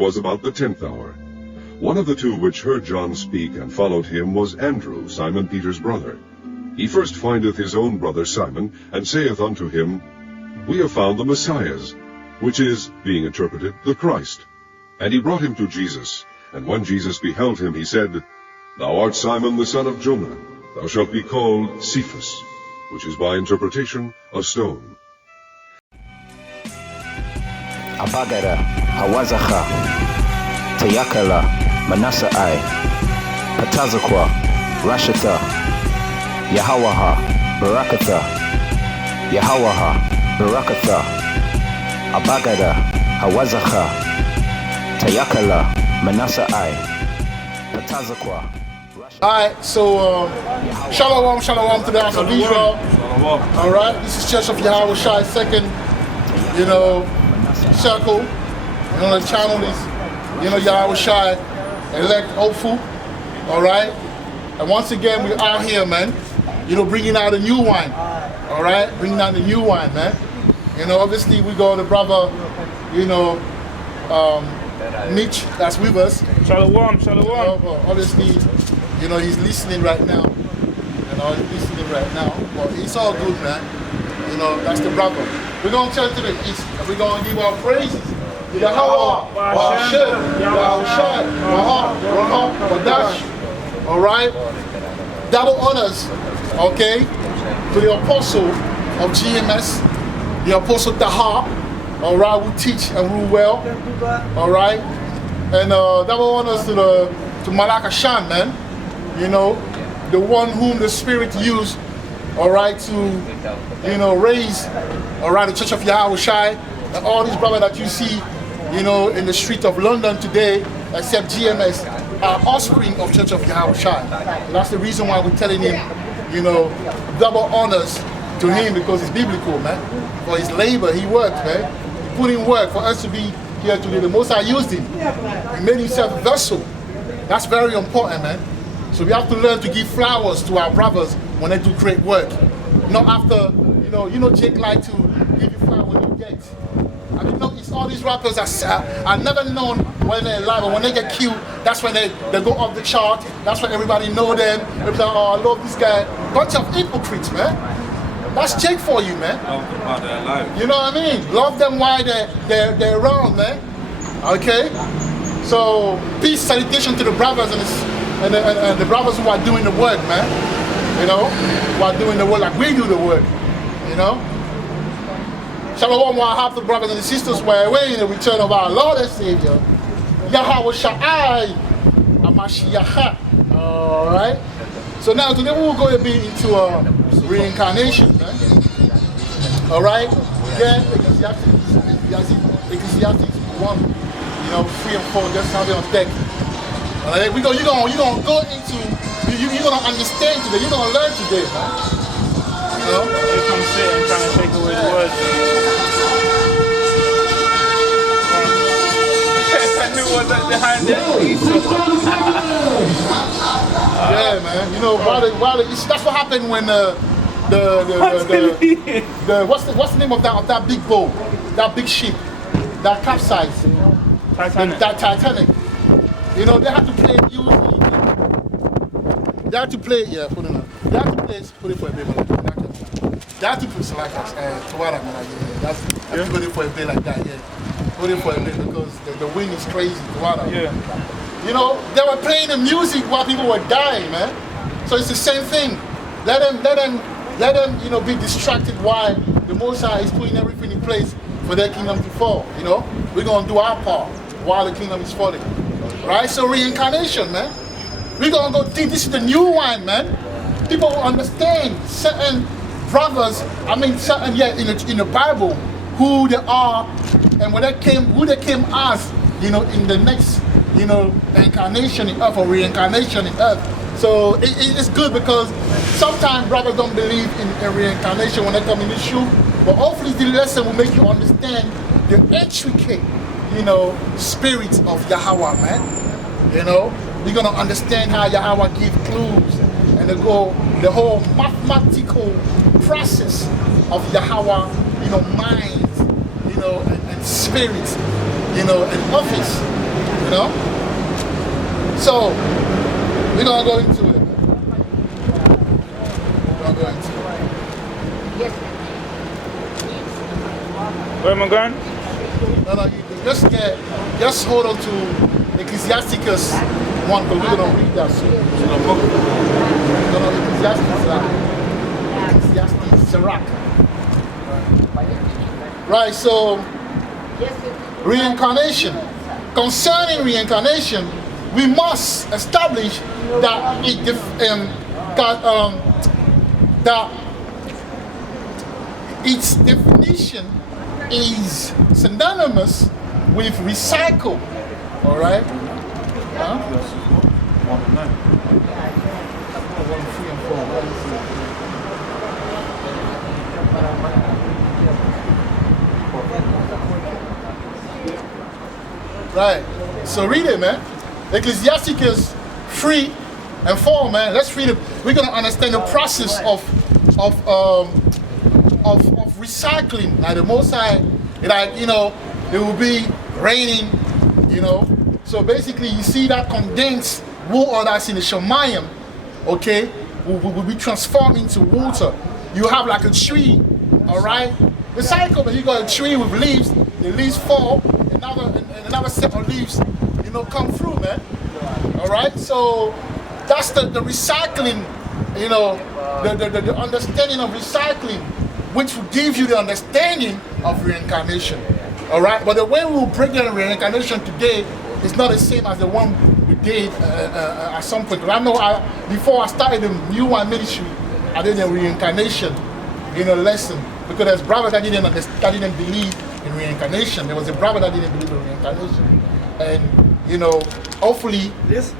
was about the 10th hour. One of the two which heard John speak and followed him was Andrew, Simon Peter's brother. He first findeth his own brother Simon, and saith unto him, We have found the Messiah, which is, being interpreted, the Christ. And he brought him to Jesus, and when Jesus beheld him, he said, Thou art Simon the son of Jonah, thou shalt be called Cephas, which is by interpretation, a stone. Abagara, Hawazacha, Tayakala, Manasai, Patazakwa, Rashata, Yahawaha, Barakata, Yahawaha, Barakata, Abagada, Hawazacha, Tayakala, Manasai, Patazakwa. Alright, so shalom to the house of Israel. Alright, this is Church of Yahweh Shai, second, circle. The channel is, Yahweh Shai, elect, hopeful. Alright, and once again, we're out here, man, bringing out a new wine. Alright, bringing out the new wine, man. Obviously, we got the brother, Mitch, that's with us. Shalom. Obviously, he's listening right now. But it's all good, man. That's the brother. We're going to turn to the east, and we're going to give our praises. Yahweh, all right? Double honors, okay, to the apostle of GMS, the apostle Taha, all right, who teach and rule well, all right? And double honors to Malaka Shan, man, the one whom the Spirit used, all right, to, raise, all right, the Church of Yahweh Shai, and all these brothers that you see, in the street of London today, except GMS, are offspring of Church of Yahweh Shai. And that's the reason why we're telling him, double honors to him, because it's biblical, man. For his labor, he worked, man. He put in work for us to be here today. The Most High used him. He made himself a vessel. That's very important, man. So we have to learn to give flowers to our brothers when they do great work. Not after, Jake like to give you flowers when you get. I mean, it's all these rappers are never known when they're alive, but when they get killed, that's when they go off the chart. That's when everybody know them. Everybody, oh, I love this guy. Bunch of hypocrites, man. That's Jake for you, man. Love them while they're alive. You know what I mean? Love them while they're around, man. Okay? So, peace, salutation to the brothers and the brothers who are doing the work, man. Who are doing the work like we do the work. Shalom, I have the brothers and the sisters who are awaiting the return of our Lord and Savior, Yahweh Shai, Amashiach. Alright? So now today we're going to be into reincarnation, man. Alright? Again, Ecclesiastes 1, 3 and 4, just have it on deck. Alright? You're gonna go into, you're gonna understand today, you're gonna learn today, man. You come sit and trying to take away the words. I knew what was behind that. Yeah, man. That's what happened when what's the name of that big boat, that big ship, that capsized, Titanic. That Titanic. They had to play music. They had to play, yeah, put it on. They had to play, put it for a bit. They had to put it like Tawara, man. That's put it for a bit like that, yeah. Put it for a bit because the wind is crazy, Tawara. Yeah. They were playing the music while people were dying, man. So it's the same thing. Let them, be distracted while the Most High is putting everything in place for their kingdom to fall. We're gonna do our part while the kingdom is falling. Right? So reincarnation, man. We're gonna go deep. This is the new wine, man. People will understand certain brothers, in the Bible, who they are and who they came as, in the next, incarnation in earth or reincarnation in earth. So it's good because sometimes brothers don't believe in reincarnation when they come in this shoe, but hopefully the lesson will make you understand the intricate, spirit of Yahweh, man. You're gonna understand how Yahweh gives clues and the whole mathematical process of Yahweh, mind, and spirit, and office. You know? So, we're going to go into it. We're going to go into it. Where am I going? No, just hold on to Ecclesiasticus 1, because we're going to read that soon. We're going to Ecclesiastes, Sirach. Right, so, reincarnation. Concerning reincarnation, we must establish that that its definition is synonymous with recycle. All right. Right. So read it, man. Ecclesiasticus 3 and 4, man. Let's read it. We're gonna understand the process of recycling. Like the Most High, like, you know, it will be raining, you know. So basically, you see that condensed water that's in the Shemayim, okay, will be transformed into water. You have like a tree, all right. The cycle, but you got a tree with leaves. The leaves fall, another set of leaves, you know, come through, man. All right. So that's the recycling, you know, the understanding of recycling, which will give you the understanding of reincarnation. All right, but the way we will break down reincarnation today is not the same as the one we did at some point. I know before I started the New One ministry, I did a reincarnation, you know, lesson, because there's brothers that didn't believe in reincarnation. There was a brother that didn't believe in reincarnation, and you know, hopefully,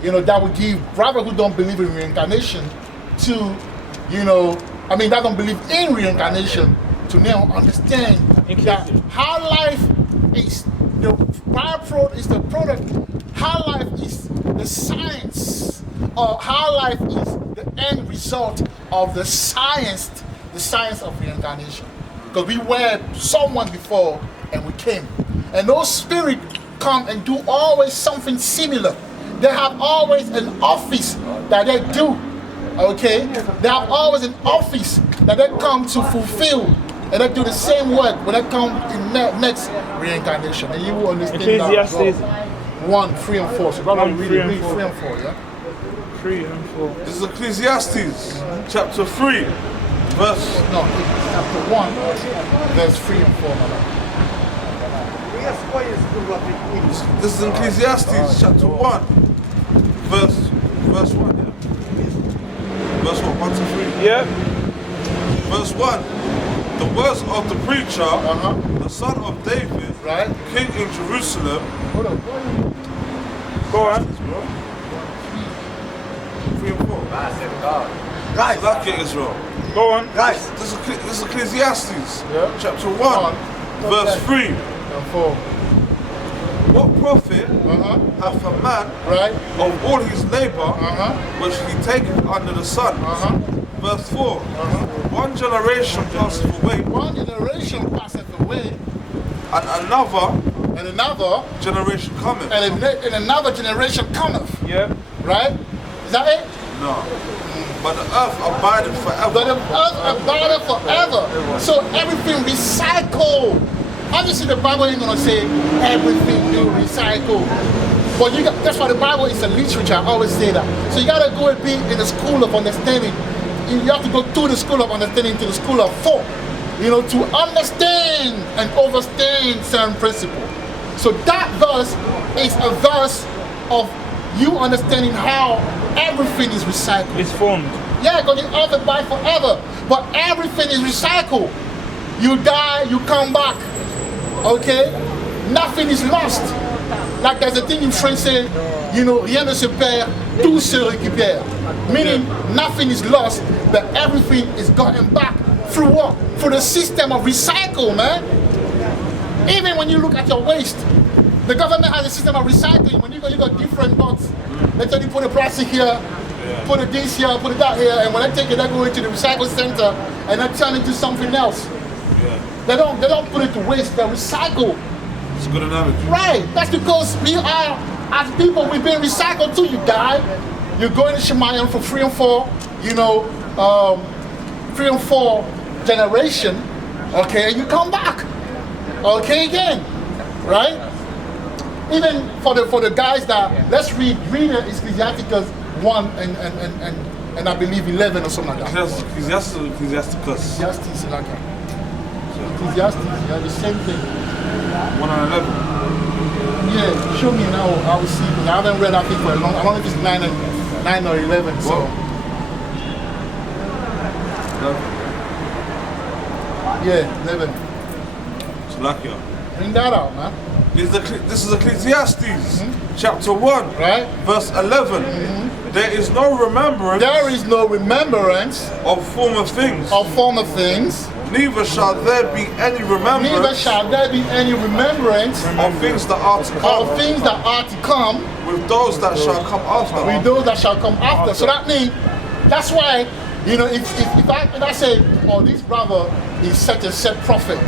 you know, that would give brothers who don't believe in reincarnation to, you know, I mean, that don't believe in reincarnation to now understand that how life is the byproduct, is the product, how life is the science, or how life is the end result of the science of reincarnation. Because we were someone before and we came. And those spirits come and do always something similar. They have always an office that they do. Okay? They have always an office that they come to fulfill, and they do the same work when they come in next reincarnation. And you will understand Ecclesiastes that. 1, 3, and 4. So brother, read 3 and 4, yeah? 3 and 4. This is Ecclesiastes, chapter 3, verse... No, chapter 1, verse 3 and 4, my lord. This is Ecclesiastes, chapter 1, verse 1, yeah? Verse 1 to 3. Yeah. Verse 1. The words of the preacher, the son of David, right, king in Jerusalem. Hold on. Go on. 3 and 4. Guys, Like it, Israel. Go on. guys, This is Ecclesiastes, Yeah. chapter 1, verse 3. And 4. What profit hath a man Right. of all his labor which he taketh under the sun? Verse 4. One generation passeth away, One generation passeth away, and another and another, generation cometh. and another generation cometh. Yeah. Right? Is that it? No. But the earth abideth But forever. the earth abideth forever. So everything recycle. Obviously the Bible ain't gonna say everything you recycle. But that's why the Bible is a literature. I always say that. So you gotta go and be in the school of understanding. You have to go through the school of understanding to the school of thought, you know, to understand and understand certain principles. So that verse is a verse of you understanding how everything is recycled. It's formed. Yeah, because the earth abides forever, but everything is recycled. You die, you come back. Okay? Nothing is lost. Like there's a thing in French say, you know, rien ne se perd, tout se récupère. Meaning nothing is lost, but everything is gotten back through what? Through the system of recycle, man. Even when you look at your waste, the government has a system of recycling. When you got different box. They tell you put a plastic here, put a this here, put that here, and when they take it, they go into the recycle center and they turn it into something else. They don't put it to waste, they recycle. It's a good analogy. Right, that's because we are as people, we've been recycled too. You die, you go into Shemayim for 3 and 4, 3 and 4 generation, okay, and you come back, okay, again, right? Even for the guys that, let's read Ecclesiasticus 1 and I believe 11 or something like that. Ecclesiastes. Ecclesiastes, like that. Ecclesiastes, yeah, the same thing. 1 and 11. Yeah, show me now, I will see, because I haven't read that thing for a long, I don't know if it's 9 or 11, so. Yeah, 11. Salakia. Bring that out, man. This is Ecclesiastes, chapter 1, Right? verse 11. There is no remembrance There is no remembrance of former things, of former things, neither shall there be any neither remembrance shall there be any remembrance of things that are to come of things that are to come with those that shall come after. with those that shall come after. So that means, that's why, if I say, oh, this brother is such a set prophet,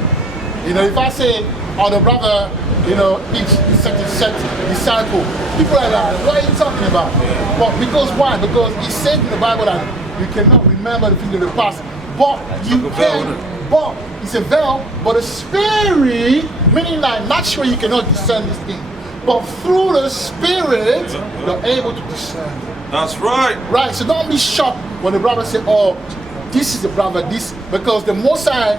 if I say, oh, the brother, is such a set disciple, people are like, what are you talking about? But because why? Because it says in the Bible that you cannot remember the things of the past, but you can. But it's a veil, but a spirit, meaning that naturally you cannot discern this thing. But through the spirit, you're able to discern. That's right. Right, so don't be shocked when the brother say, oh, this is the brother, this, because the Most High,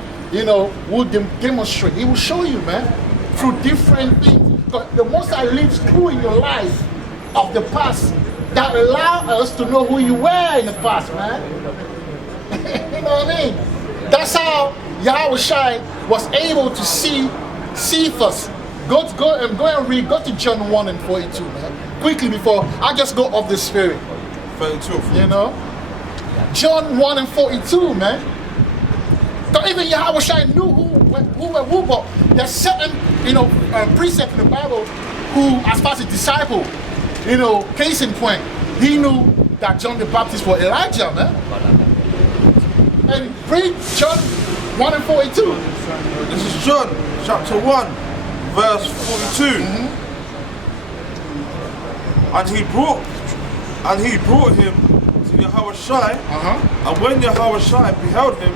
will demonstrate. He will show you, man, through different things. But the Most High lives through in your life of the past that allow us to know who you were in the past, man. You know what I mean? That's how Yahweh Shai was able to see us. Go and read. Go to John 1 and 42, man. Quickly before I just go off the spirit. 32. John 1 and 42, man. So even Yahweh Shai knew who, but there's certain, precepts in the Bible who, as far as a disciple, case in point, he knew that John the Baptist was Elijah, man. And read John 1 and 42. This is John chapter 1, verse 42. And he brought him to Yahweh Shai. And when Yahweh Shai beheld him,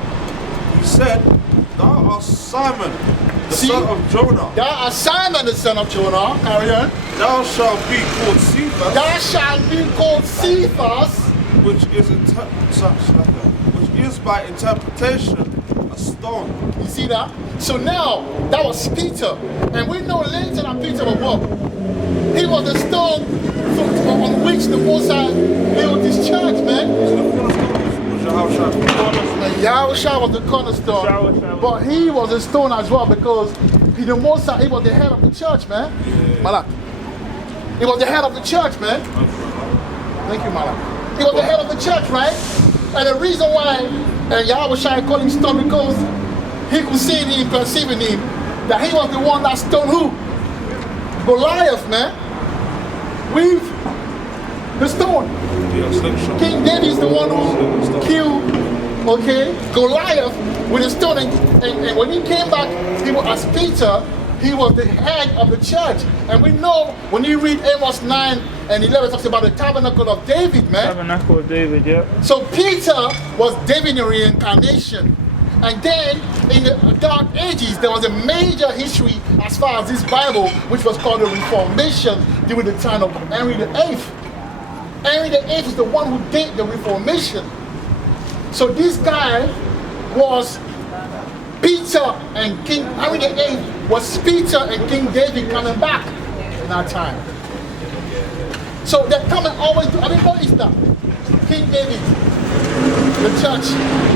he said, Thou art Simon, the son of Jonah. Thou art Simon, the son of Jonah. Carry on. Thou shalt be called Cephas. Thou shalt be called Cephas, which is by interpretation a stone. You see that? So now, that was Peter. And we know later that Peter was what? He was the stone on which the Most High built his church, man. And Yahweh Shai was the cornerstone. But he was a stone as well, because he was the head of the church, man. Malak. He was the head of the church, man. Thank you, Malak. He was the head of the church, right? And the reason why Yahweh Shai called him stone, because he could see in him, perceiving him, that he was the one that stoned who? Goliath, man. With the stone. King David is the one who killed, Goliath with a stone. And when he came back, he was, as Peter, he was the head of the church. And we know when you read Amos 9 and 11, it talks about the tabernacle of David, man. Tabernacle of David, yeah. So Peter was David in reincarnation. And then in the Dark Ages, there was a major history as far as this Bible, which was called the Reformation during the time of Henry VIII. Henry VIII is the one who did the Reformation. So this guy was Peter and King Henry VIII was Peter and King David coming back in that time. So they're coming always to, what is that? King David, the church,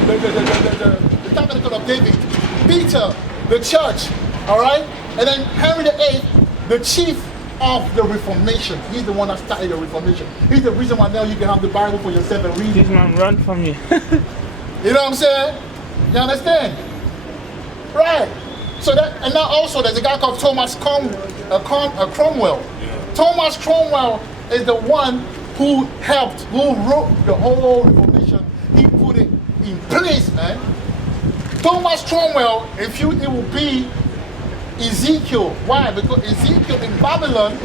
the tabernacle of David, Peter, the church, all right? And then Henry VIII, the chief of the Reformation. He's the one that started the Reformation. He's the reason why now you can have the Bible for yourself and read This it. man run from you. You know what I'm saying? You understand? Right. So that, and now also there's a guy called Thomas Cromwell. Thomas Cromwell is the one who wrote the whole Reformation. He put it in place, man. Thomas Cromwell, it will be Ezekiel. Why? Because Ezekiel in Babylon,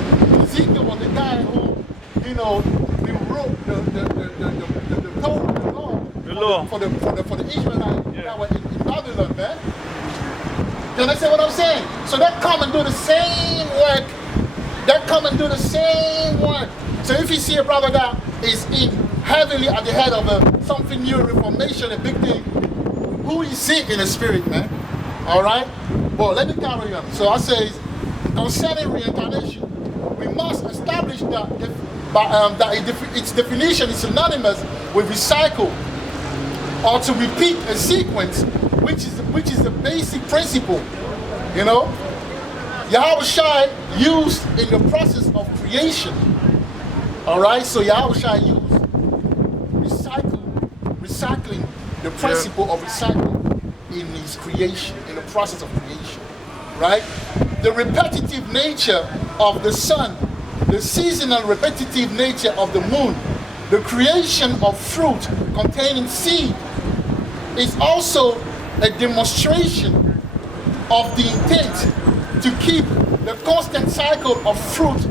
Ezekiel was the guy who, you know, rewrote the Torah, the law for the Israelites that were in Babylon, man. You understand what I'm saying? So they come and do the same work. They come and do the same work. So if you see a brother that is in heavily at the head of something new, reformation, a big thing, who is it in the spirit, man? All right? Well, let me carry on. So I say, concerning reincarnation, we must establish that its definition is synonymous with recycle, or to repeat a sequence, which is the basic principle. You know, Yahweh Shai used in the process of creation. All right, so Yahweh Shai used recycling the principle of recycle in his creation, in the process of creation. Right, the repetitive nature of the sun, the seasonal repetitive nature of the moon, the creation of fruit containing seed is also a demonstration of the intent to keep the constant cycle of fruit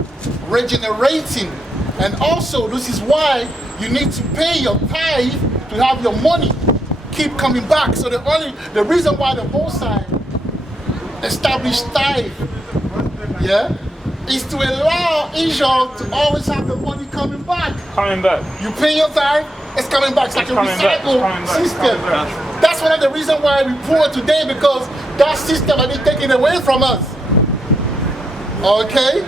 regenerating. And also, this is why you need to pay your tithe to have your money keep coming back. So the reason why the Most High established tithe, is to allow Israel to always have the money coming back. Coming back. You pay your tithe, it's coming back. It's like a recycle system. That's one of the reasons why we poor today, because that system has been taken away from us. Okay?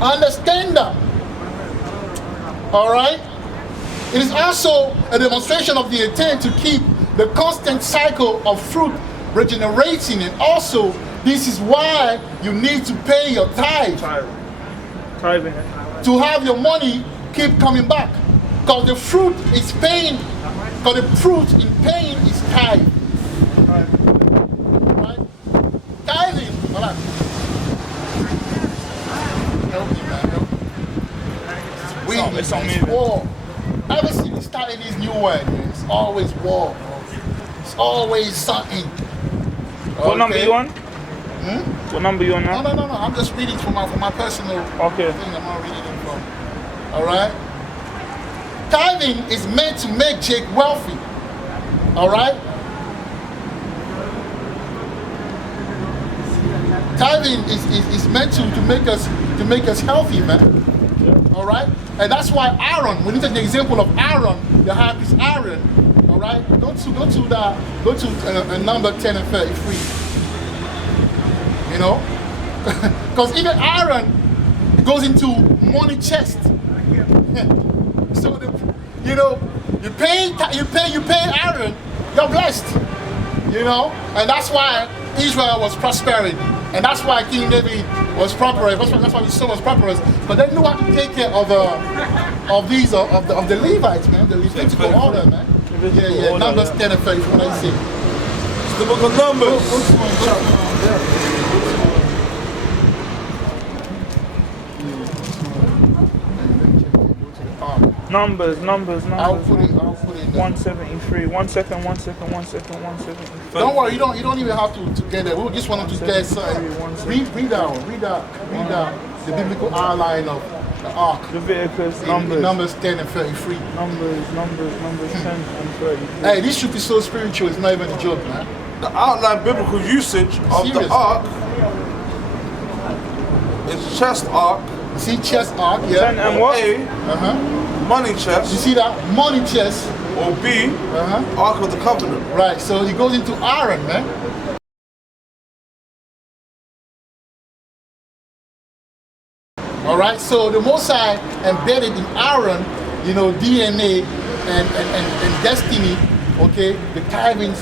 Understand that. Alright? It is also a demonstration of the intent to keep the constant cycle of fruit regenerating, and also this is why you need to pay your tithe. Tithing. To have your money keep coming back. Because the fruit is pain. Because the fruit in pain is tithe. Right? Tithing. Alright. Help me, man. Help me. It's war. Ever since we started this new world, it's always war. It's always something. What number you on? What number you on now? No. I'm just reading from my personal thing. I'm not reading it from. All right. Tithing is meant to make Jake wealthy. All right. Tithing is meant to make us healthy, man. All right. And that's why Aaron. When you take the example of Aaron, the high priest Aaron. All right. Go to number 10 and 33. You know, because even Aaron goes into money chest. So you pay Aaron, you're blessed. You know, and that's why Israel was prospering, and that's why King David was prosperous. That's why his son was prosperous. But they knew how to take care of the Levites, man, the Levitical order, man. Yeah. Numbers 10 and 34. What I say. It's the book of Numbers. Numbers. I'll put it 173. One second. Don't worry, you don't even have to get it. We just want them to get something. Read out the biblical outline of the ark. Leviticus, Numbers 10 and 33. Numbers 10 and 33. Hey, this should be so spiritual, it's not even a joke, man. The outline biblical usage of the ark is chest ark. See chest ark, yeah. 10 and what? A, money chest. You see that? Money chest. Or B, Ark of the Covenant. Right, so he goes into Aaron, man. All right, so the Most High embedded in Aaron, DNA and destiny. Okay, the tithing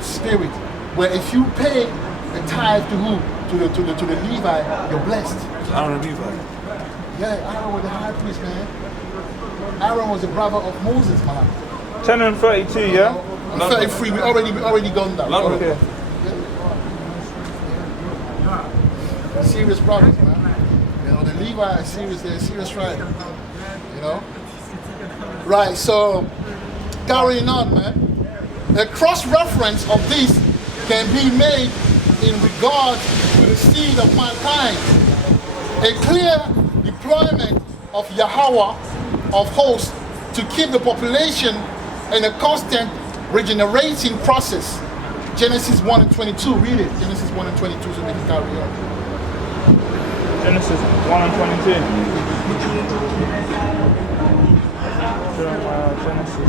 spirit, where if you pay the tithe to who? To the Levi, you're blessed. Aaron and Levi. Yeah, Aaron was the high priest, man. Aaron was the brother of Moses, man. 10 and 32, yeah? 33, we already done that. Okay. Serious brothers, man. The Levi are serious, they're serious, right? Right, so carrying on, man. A cross-reference of this can be made in regard to the seed of mankind. A clear deployment of Yahweh of hosts to keep the population in a constant regenerating process. Genesis 1 and 22, read it. Genesis 1 and 22, so we can carry on. Genesis 1 and 22. Genesis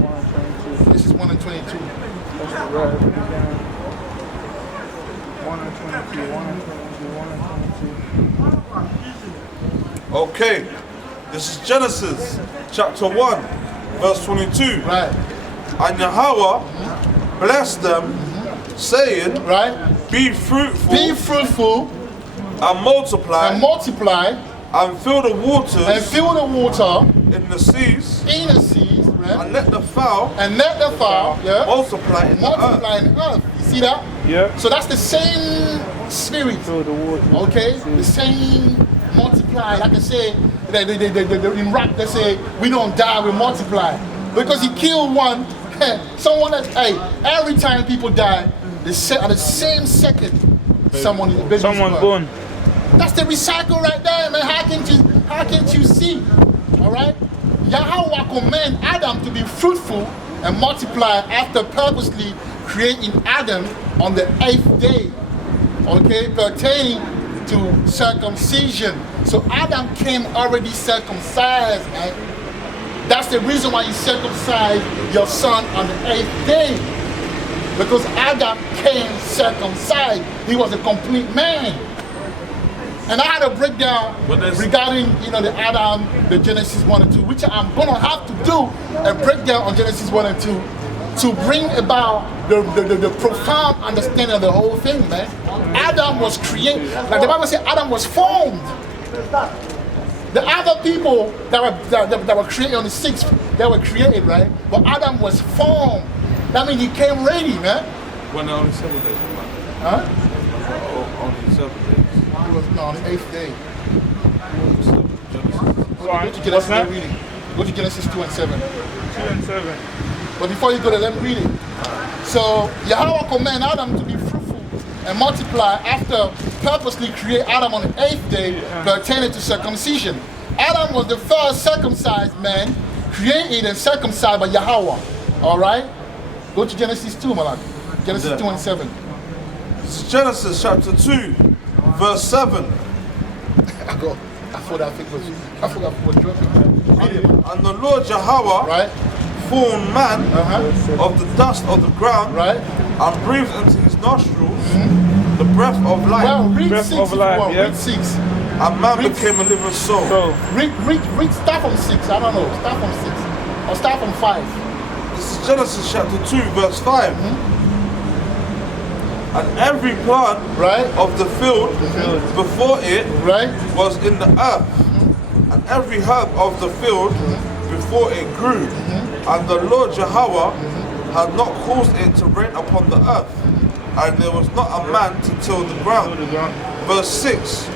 1 and 22. This is 1 and 22. That's right at the beginning. 1 and 22, 1 and 22, 1 and 22. Okay, this is Genesis chapter 1, verse 22. Right. And Yahweh blessed them, saying, Right. Be fruitful, Be fruitful and multiply, and multiply and fill the waters and fill the water in the seas, in the seas, right? and let the fowl And let the fowl, yeah, multiply in the earth. multiply in the earth. You see that? Yeah. So that's the same spirit. Fill the water. Okay, the same multiply. Like I say, in rap they say we don't die, we multiply. Because you kill one, someone else. Hey, every time people die, they say at the same second, someone's born. That's the recycle right there, man. How can't you see? All right. Yahweh command Adam to be fruitful and multiply after purposely creating Adam on the 8th day. Okay, pertaining to circumcision. So Adam came already circumcised, right? That's the reason why you circumcised your son on the 8th day. Because Adam came circumcised. He was a complete man. And I had a breakdown regarding, the Adam, the Genesis 1 and 2, which I'm going to have to do a breakdown on Genesis 1 and 2 to bring about the profound understanding of the whole thing, man. Adam was created, like the Bible said, Adam was formed. The other people that were created on the 6th, they were created, right? But Adam was formed. That means he came ready, man. When only 7 days, Huh? only 7 days. It was on the 8th day. Go to What's Genesis, that? read it. Go to Genesis 2 and 7. 2 and 7. But before you go there, let me read it. So Yahweh command Adam to be fruitful and multiply after purposely create Adam on the 8th day pertaining to circumcision. Adam was the first circumcised man created and circumcised by Yahweh. All right? Go to Genesis 2, Malak. Genesis 2 and 7. This is Genesis chapter 2, verse 7. I forgot what dropping. And the Lord Yahweh Right? formed man of the dust of the ground, Right? and breathed into his nostrils the breath of life, Well, read Breath 6 of if life, you want. yeah. Read 6. and man became a living soul. So, Read, start from 6. I don't know. Start from 6. Or start from 5. This is Genesis chapter 2, verse 5. And every plant Right? of the field before it Right? was in the earth, and every herb of the field before it grew, and the Lord Yahweh had not caused it to rain upon the earth, and there was not a man to till the ground. Verse 6.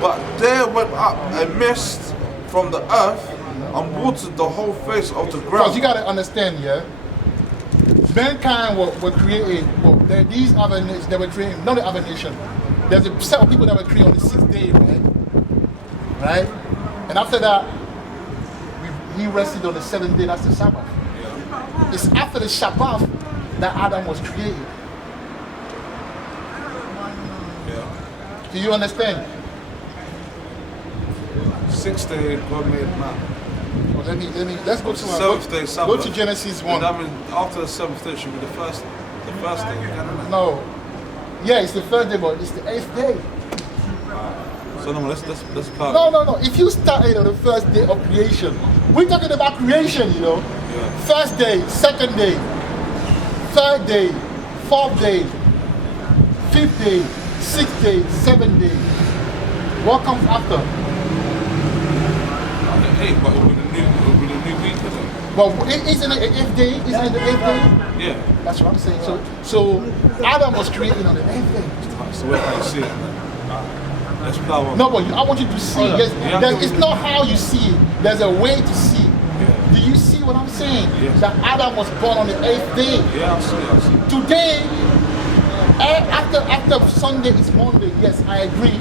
But there went up a mist from the earth and watered the whole face of the Because you ground. got to understand, yeah, mankind were created, these other nations, they were created, not the other nation. There's a set of people that were created on the 6th day, right? Right? And after that, he rested on the 7th day, that's the Sabbath. It's after the Shabbat that Adam was created. Do you understand? 6th day God made man. Well, let's go to 7th day go Sabbath. to Genesis 1. And that means after the 7th day should be the first day again, isn't it? No. Yeah, it's the 1st day, but it's the 8th day. So no, let's plan. No. If you started on the 1st day of creation, we're talking about creation, you know. Yeah. 1st day, 2nd day, 3rd day, 4th day, 5th day, 6th day, 7th day. What comes after? Hey, but it will be the new week, isn't it? Well, isn't it the 8th day? Isn't it the 8th day? Yeah. That's what I'm saying. So Adam was created on the 8th day. So where can you see it? Let's plan one. No, but I want you to see. Oh, yeah. It's not how you see it. There's a way to see it. Yeah. Do you see what I'm saying? Yes. That Adam was born on the 8th day. Yeah, I see. Today, After Sunday is Monday, yes, I agree.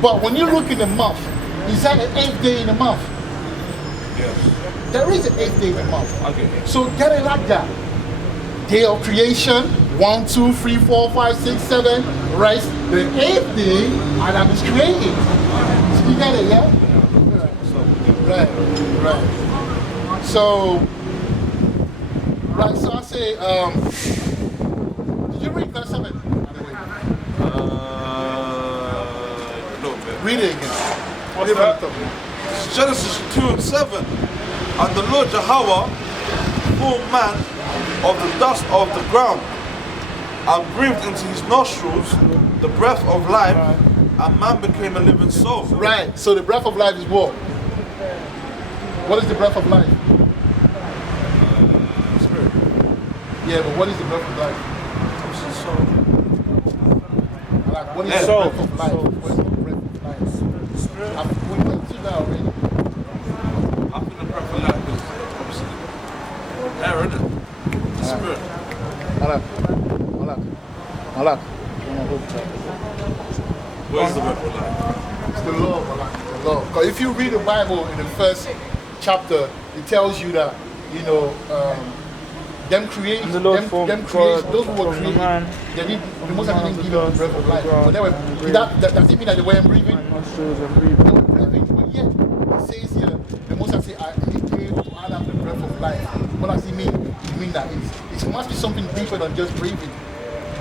But when you look in the month, is that an 8th day in the month? Yes. There is an 8th day in the month. Okay. So get it like that. Day of creation, 1, 2, 3, 4, 5, 6, 7, rest. The 8th day, Adam is created. So you get it, yeah? Right. So I say, did you read verse 7? Read it again. What's that? Genesis 2 and 7. And the Lord Jehovah formed man of the dust of the ground and breathed into his nostrils the breath of life, and man became a living soul. Right. So the breath of life is what? What is the breath of life? Spirit. Yeah, but what is the breath of life? Soul. Like, what is the Soul. breath of life? What is the breath of life? Spirit. We went to that already. I think the breath of life is obviously air, isn't it? The spirit. Malak. Where's the breath of life? It's the law, Malak. The law. Because if you read the Bible in the first chapter, it tells you that, you know, them creating, The Lord them formed create, God those who were from the created, man, they need, the Most High didn't give them the breath of life. God, But they were, that doesn't mean that they weren't breathing. my nostrils and They breathing. were breathing. But yet, it says here, the Most High said, I gave to Adam the breath of life. What does it mean? It means that it must be something deeper than just breathing.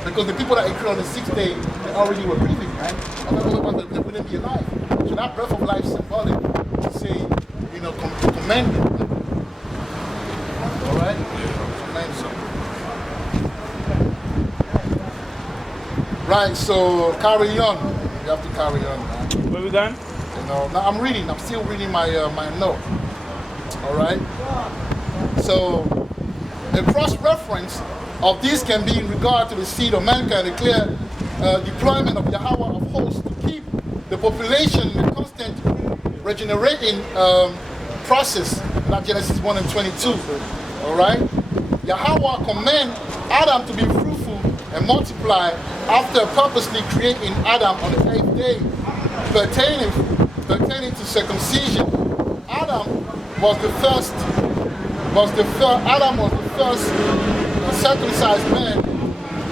Because the people that he created on the 6th day, they already were breathing, right? Otherwise, they wouldn't be alive. So that breath of life is symbolic to say, you know, to commend it. All right? Commend something. Right, so carry on. You have to carry on, man. Where we going? You know, now I'm still reading my my note. All right? So, a cross-reference of this can be in regard to the seed of mankind, the clear deployment of Yahweh of hosts to keep the population in a constant regenerating process. That's Genesis 1 and 22. All right? Yahweh command Adam to be fruitful and multiply after purposely creating Adam on the 8th day, pertaining to circumcision. Adam was the first circumcised man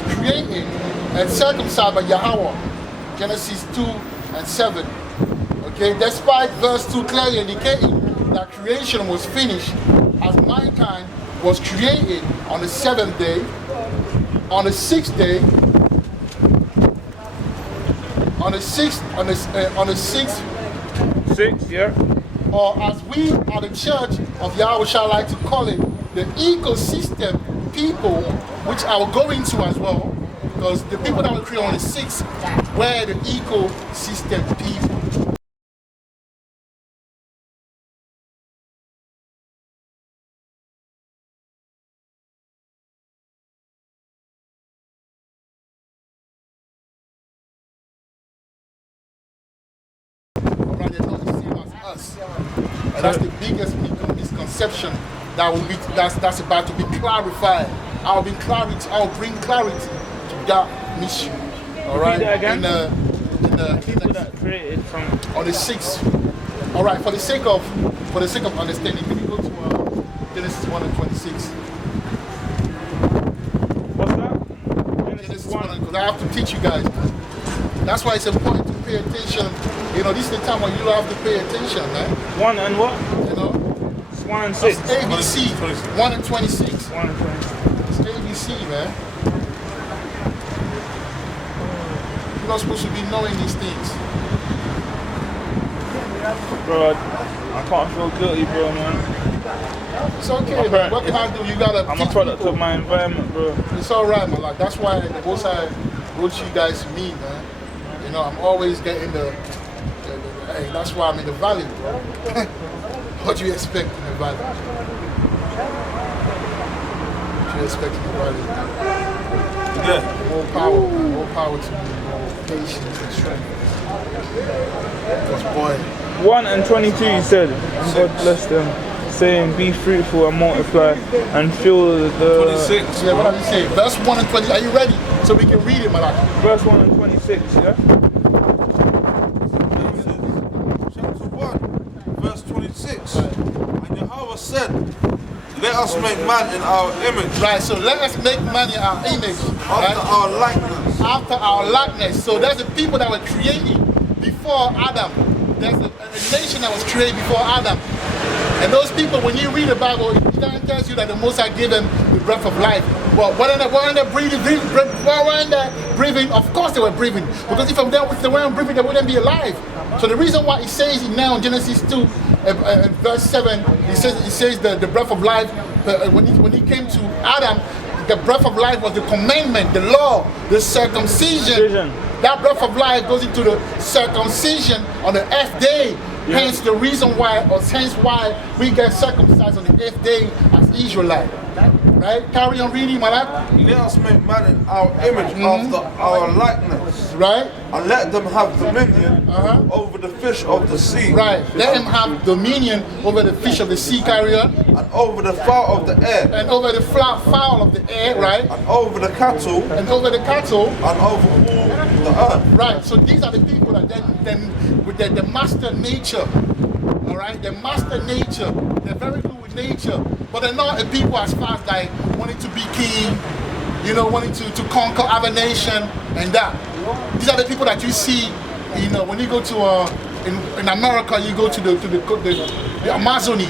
created and circumcised by Yahweh. Genesis 2 and 7. Okay, despite verse 2 clearly indicating that creation was finished as mankind was created on the 7th day, on the 6th day, on the 6th, Yeah. or as we at the Church of Yahweh shall like to call it, the ecosystem people, which I will go into as well, because the people that were created on the 6th were the ecosystem people. Alright, they're not the same as us. And that's the biggest misconception that's about to be clarified. I'll bring clarity to that mission. All right. Repeat that again? People that created from on the 6th. All right. For the sake of understanding, can you go to Genesis 1 and 26? what's that? Genesis 1, because I have to teach you guys, man. That's why it's important to pay attention. You know, this is the time when you have to pay attention, man. 1 and what? You know, It's 1 and 6. it's ABC. 1 and 26. 1 and 26. It's ABC, man. You're not supposed to be knowing these things. Bro, I can't feel guilty, bro, man. It's okay, man. What can I do? You gotta I'm a teach product people. of my environment, bro. It's all right, man. Like, that's why the Most High wrote you guys to me, man. You know, I'm always getting hey, that's why I'm in the valley, bro. What do you expect in the valley? What do you expect in the valley, man? Yeah. More power to me, more patience and strength. Because, boy, 1 and 22 you said, and God bless them, saying, be fruitful and multiply, and fill the... 26. yeah, what does it say? Verse 1 and 20. Are you ready? so we can read it, Malaki. Verse 1 and 26, yeah? Chapter 1, verse 26. And Yahweh said, let us make man in our image. Right, so let us make man in our image. After our likeness. After our likeness. So there's the people that were created before Adam. There's a nation that was created before Adam. And those people, when you read the Bible, it tells you that the Most High gave them the breath of life. Well, weren't they breathing? Of course they were breathing. Because if they weren't breathing, they wouldn't be alive. So the reason why it says it now in Genesis 2, verse 7, it says the breath of life, when he came to Adam, the breath of life was the commandment, the law, the circumcision. That breath of life goes into the circumcision on the 8th day. Yeah. Hence the reason why, or hence why we get circumcised on the 8th day as Israelite. Right? Carry on reading, my life. Let us make man in our image after our likeness. Right? And let them have dominion over the fish of the sea. Right. Let them have dominion over the fish of the sea, carry on. And over the fowl of the air. And over the fowl of the air, right? And over the cattle. And over the cattle. And over all the earth. Right. So these are the people that then with the master nature. Alright? The master nature. They're very good with nature. But they're not a people as far as like wanting to be king, you know, wanting to conquer other nation and that. These are the people that you see, you know, when you go to in America, you go to the Amazonia,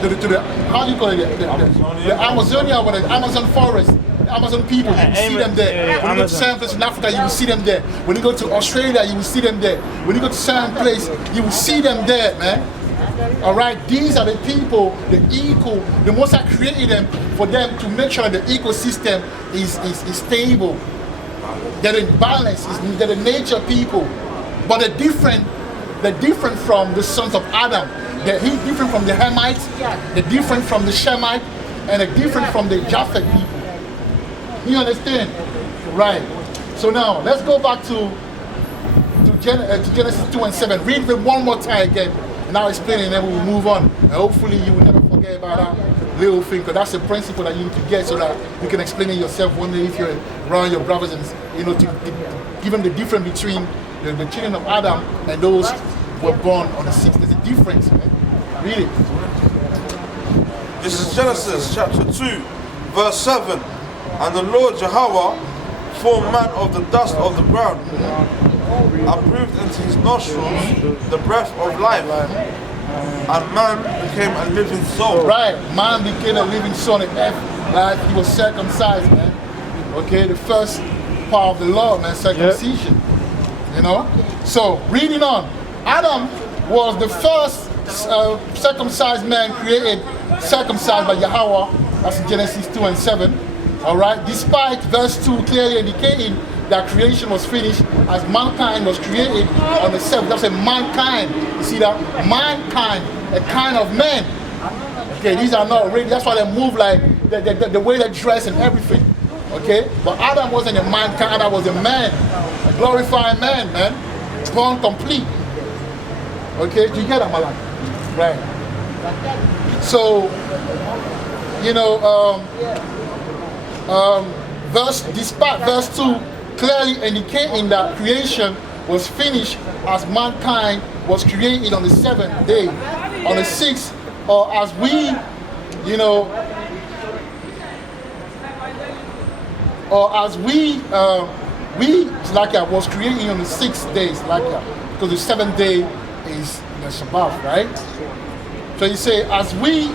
to the how do you call it, the Amazonia, or the Amazon forest, the Amazon people, you will see them there. When you go to certain place in Africa, you will see them there. When you go to Australia, you will see them there. When you go to certain place, you will see them there, man. All right, these are the people, the Most High created them for them to make sure that the ecosystem is stable. They're in balance. They're the nature people, but they're different from the sons of Adam. He's different from the Hamites. They're different from the Shemite, and they're different from the Japhet people. You understand? Right. So now let's go back to Genesis 2 and 7. Read it one more time again. And I'll explain it and then we will move on. And hopefully you will never forget about that little thing, because that's a principle that you need to get so that you can explain it yourself one day if you're around your brothers, and you know, to give them the difference between the children of Adam and those who were born on the 6th. There's a difference, man. Read it. This is Genesis chapter 2, verse 7. And the Lord Jehovah formed man of the dust of the ground, and breathed into his nostrils the breath of life, and man became a living soul. Right, man became a living soul on earth, like he was circumcised, man. Okay, the first part of the law, man, circumcision. Yep. You know? So, reading on, Adam was the first circumcised man created, circumcised by Yahweh. That's in Genesis 2 and 7. Alright, despite verse 2 clearly indicating that creation was finished as mankind was created on the 7th. That's a mankind. You see that? Mankind, a kind of man. Okay, these are not really, that's why they move like the way they dress and everything. Okay? But Adam wasn't a mankind, Adam was a man. A glorified man, man. Born complete. Okay, do you get that, Malak? Right. So, you know, despite verse 2 clearly indicating that creation was finished as mankind was created on the 7th day. On the 6th, or as we, you know, or as we like was created on the 6 days, like because the 7th day is the Shabbat, right? So you say, as we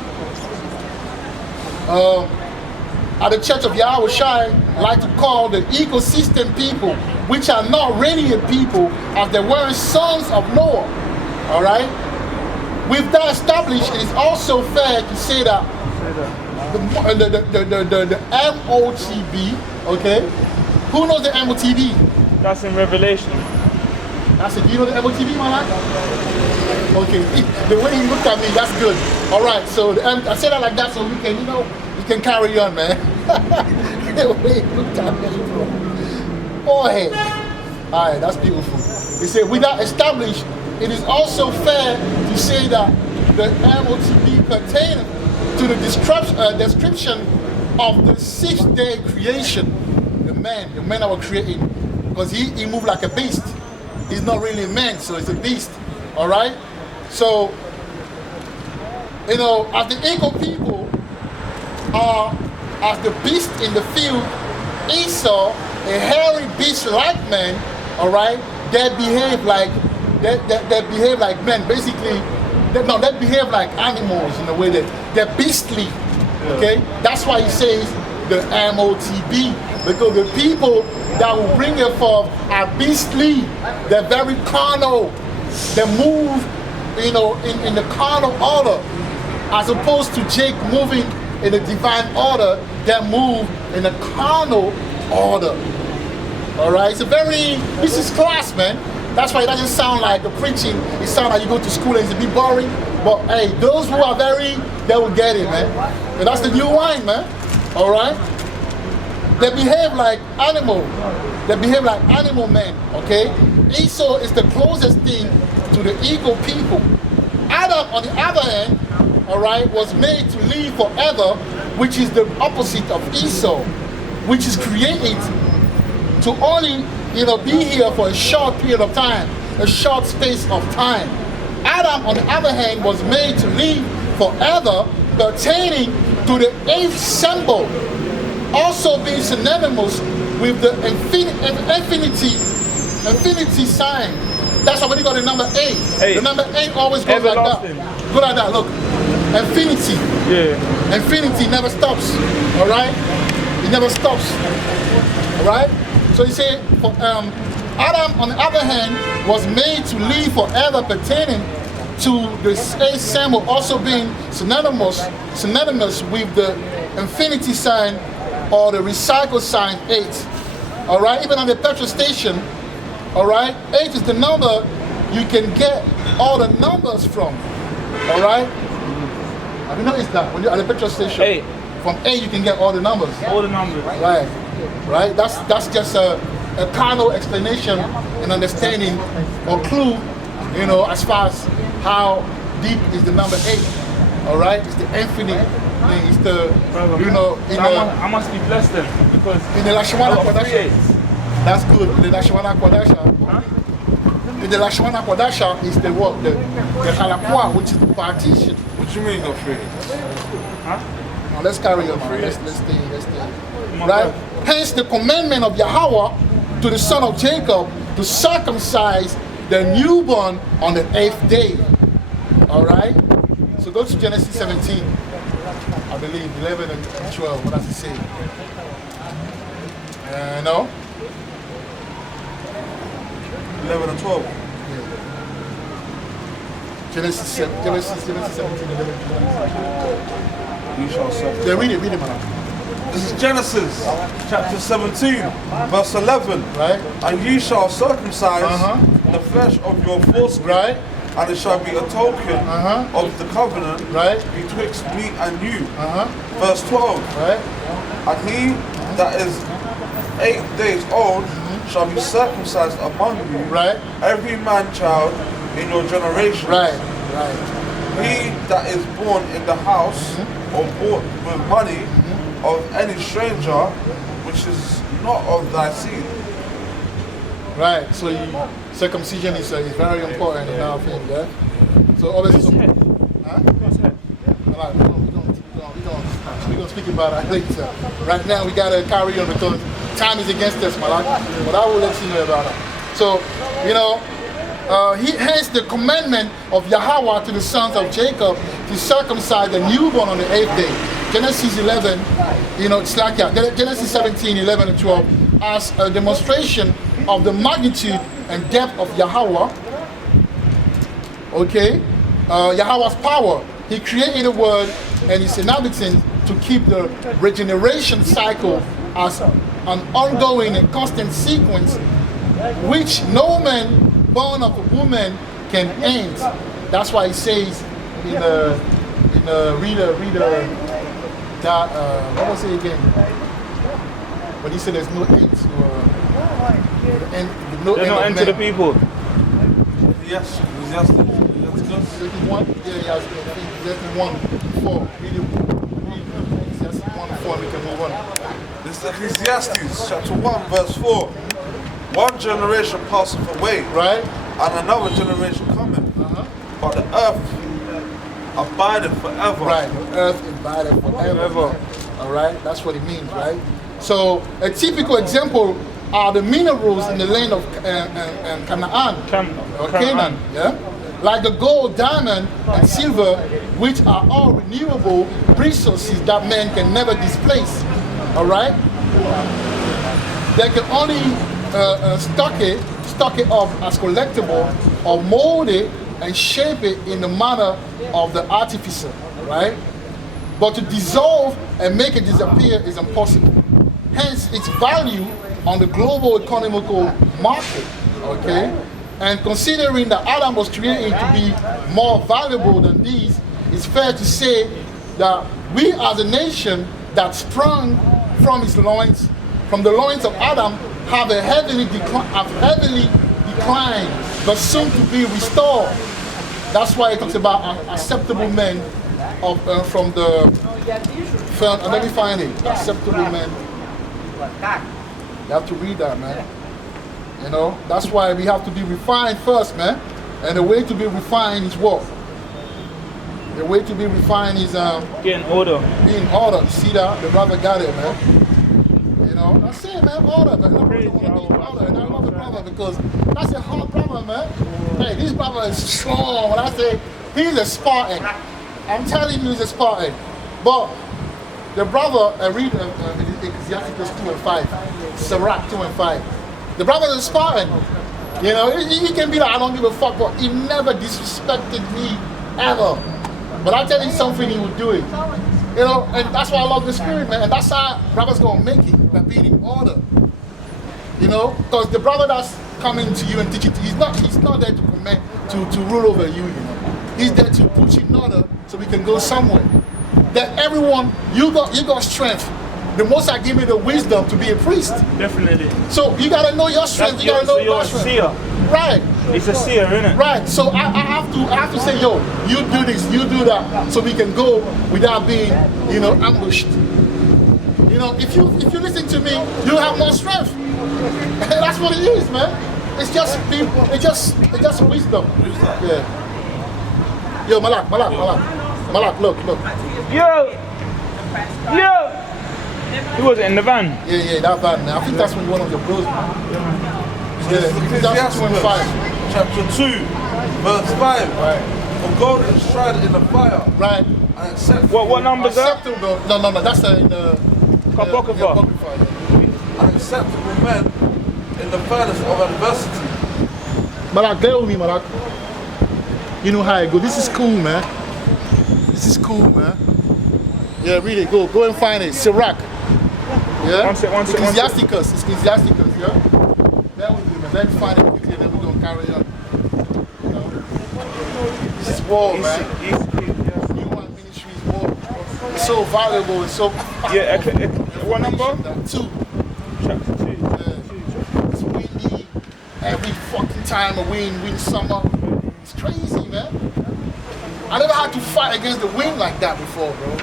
at the Church of Yahweh Shai like to call the ecosystem people, which are not really a people, as they were sons of Noah. All right. With that established, it is also fair to say that the MOTB. Okay, who knows the MOTB? That's in Revelation. That's it. Do you know the MOTB, man? Okay. The way you looked at me, that's good. All right. So I say that like that so we can, you know, you can carry on, man. The way you looked at me, bro. Boy. All right, that's beautiful. He said, with that established, it is also fair to say that the MOTB pertain to the description of the 6th day creation. The man, the man that was created, because he moved like a beast. He's not really a man, so he's a beast. All right. So, you know, as the eagle people are as the beast in the field, Esau, a hairy beast-like man, all right, that behave like men. Basically, they behave like animals in a way that they're beastly. Okay, that's why he says the MOTB, because the people that will bring it forth are beastly. They're very carnal. They move, you know, in the carnal order, as opposed to Jake moving in the divine order. They move in a carnal order. All right, this is class, man. That's why it doesn't sound like the preaching. It sounds like you go to school and it's a bit boring. But hey, those who are they will get it, man. And that's the new wine, man. All right. They behave like animal. They behave like animal men. Okay. Esau is the closest thing to the eagle people. Adam, on the other hand, all right, was made to live forever, which is the opposite of Esau, which is created to only, you know, be here for a short period of time, a short space of time. Adam, on the other hand, was made to live forever, pertaining to the eighth symbol, also being synonymous with the infinity sign. That's why when you got the number 8, the number 8 always goes like that. Go like that, look. Infinity. Yeah. Infinity never stops. All right? It never stops. All right? So you say, Adam, on the other hand, was made to live forever, pertaining to the eighth symbol, also being synonymous with the infinity sign or the recycle sign 8. All right? Even on the petrol station, all right? 8 is the number you can get all the numbers from. All right? Have you noticed that when you're at the petrol station? From 8 you can get all the numbers. All the numbers. Right. Right? That's just a carnal explanation and understanding or clue, you know, as far as how deep is the number 8. All right? It's the infinite. It's the, you know, I must be blessed then, because in the Lashwana Kodasha. That's good. The Lashwana Kodasha. In the Lashwana Kodasha is the what? The Halakwa, which is the partition. What you mean go free? Now let's carry on. Let's stay. Right? Hence the commandment of Yahweh to the son of Jacob to circumcise the newborn on the 8th day. All right? So go to Genesis 17. I believe 11 and 12. What does it say? No? 11 and 12. Genesis 17, 11 and 12. You shall serve. Yeah, read it, man. This is Genesis chapter 17, verse 11. Right. And ye shall circumcise the flesh of your foreskin. Right. And it shall be a token of the covenant betwixt me and you. Verse 12. Right. And he that is 8 days old shall be circumcised among you. Right. Every man child in your generation. Right. He that is born in the house or bought with money of any stranger, which is not of thy seed. Right. So circumcision is very important in our thing, yeah? So obviously... Huh? Right, we're going to speak about that later. Right now we got to carry on because time is against us, my lord. But I will let you know about it. So, you know, he has the commandment of Yahweh to the sons of Jacob to circumcise the newborn on the 8th day. Genesis 11, you know, it's like Genesis 17, 11 and 12 as a demonstration of the magnitude and depth of Yahweh. Okay? Yahweh's power. He created the world and his inhabitants to keep the regeneration cycle as an ongoing and constant sequence which no man born of a woman can end. That's why he says in what was it again? When he said there's no end to no end to the people. Yes. There's one. Yeah, there's one 4. Read 1 4 and we can move on. This It's Ecclesiastes chapter 1 verse 4. One generation passeth away, right? and another generation cometh. But the earth abideth forever. Right, the earth abideth forever. All right, that's what it means, right? So a typical example are the minerals in the land of Canaan, or Canaan, yeah? Like the gold, diamond, and silver, which are all renewable resources that man can never displace. All right? They can only stock it up as collectible, or mold it and shape it in the manner of the artificer. Right? But to dissolve and make it disappear is impossible. Hence, its value on the global economical market. Okay? And considering that Adam was created to be more valuable than these, it's fair to say that we as a nation that sprung from his loins, from the loins of Adam, have heavily declined, but soon to be restored. That's why it talks about acceptable men from the, let me find it, acceptable men. You have to read that, man. You know, that's why we have to be refined first, man. And the way to be refined is what? The way to be refined is getting order. Being order. You see that? The brother got it, man. You know, that's it, man. Order, man. Nobody want to be order. And I love the brother because that's a hard brother, man. Hey, this brother is strong. When I say he's a Spartan, I'm telling you he's a Spartan. But the brother, I read Ecclesiastes 2 and 5, Sirach 2 and 5. The brother is Spartan. You know, he can be like, I don't give a fuck, but he never disrespected me ever. But I tell you something, he would do it. You know, and that's why I love the spirit, man. And that's how brother's gonna make it, by being in order. You know, because the brother that's coming to you and teaching, he's not there to command, to rule over you, you know. He's there to put you in order so we can go somewhere. That everyone, you got strength. The Most High give me the wisdom to be a priest. Definitely. So you gotta know your strength. You gotta know your strength. Seer. Right. It's a seer, isn't it? Right. So I have to say, yo, you do this, you do that, so we can go without being, you know, ambushed. You know, if you listen to me, you have more strength. That's what it is, man. It's just wisdom. Yeah. Yo, Malak, look. Yo. He wasn't in the van. Yeah, that van, man. I think that's one of your bros, man. Yeah, that's 25. Chapter 2, verse 5. Right. For God is tried in the fire. Right. And acceptable. What number is that? Acceptable. No, that's in the Apocrypha. And acceptable men in the furnace of adversity. Malak, get with me, Malak. You know how it go. This is cool, man. Yeah, read it. Go and find it. Sirach. Yeah? One sec. Ecclesiasticus, yeah? Bear with me, man. Let me find it quickly and then we're going to carry on. You know? This is war, man. New One Ministries war. It's so valuable, it's so powerful. Yeah, what number? 2. Chapter 2. Yeah. It's windy. Every fucking time a wind summer. It's crazy, man. I never had to fight against the wind like that before, bro.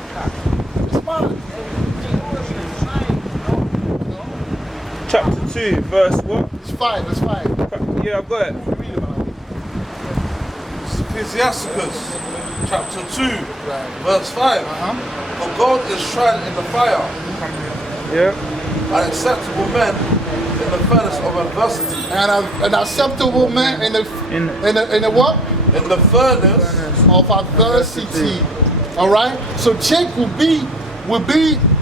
It's mad. Chapter 2, verse what? It's 5, verse 5. Yeah, I've got it. Read about it. Ecclesiasticus, chapter 2, verse 5. For God is tried in the fire. Yeah. And acceptable men in the furnace of adversity. And an acceptable man in the what? In the furnace of adversity. All right. So Jake will be,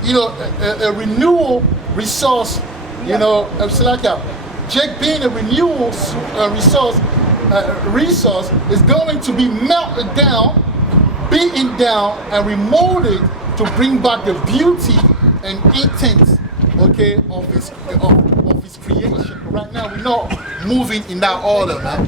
you know, a renewal resource. You know, Jake being a renewal resource is going to be melted down, beaten down, and remolded to bring back the beauty and intent, okay, of his creation. Right now, we're not moving in that order, man.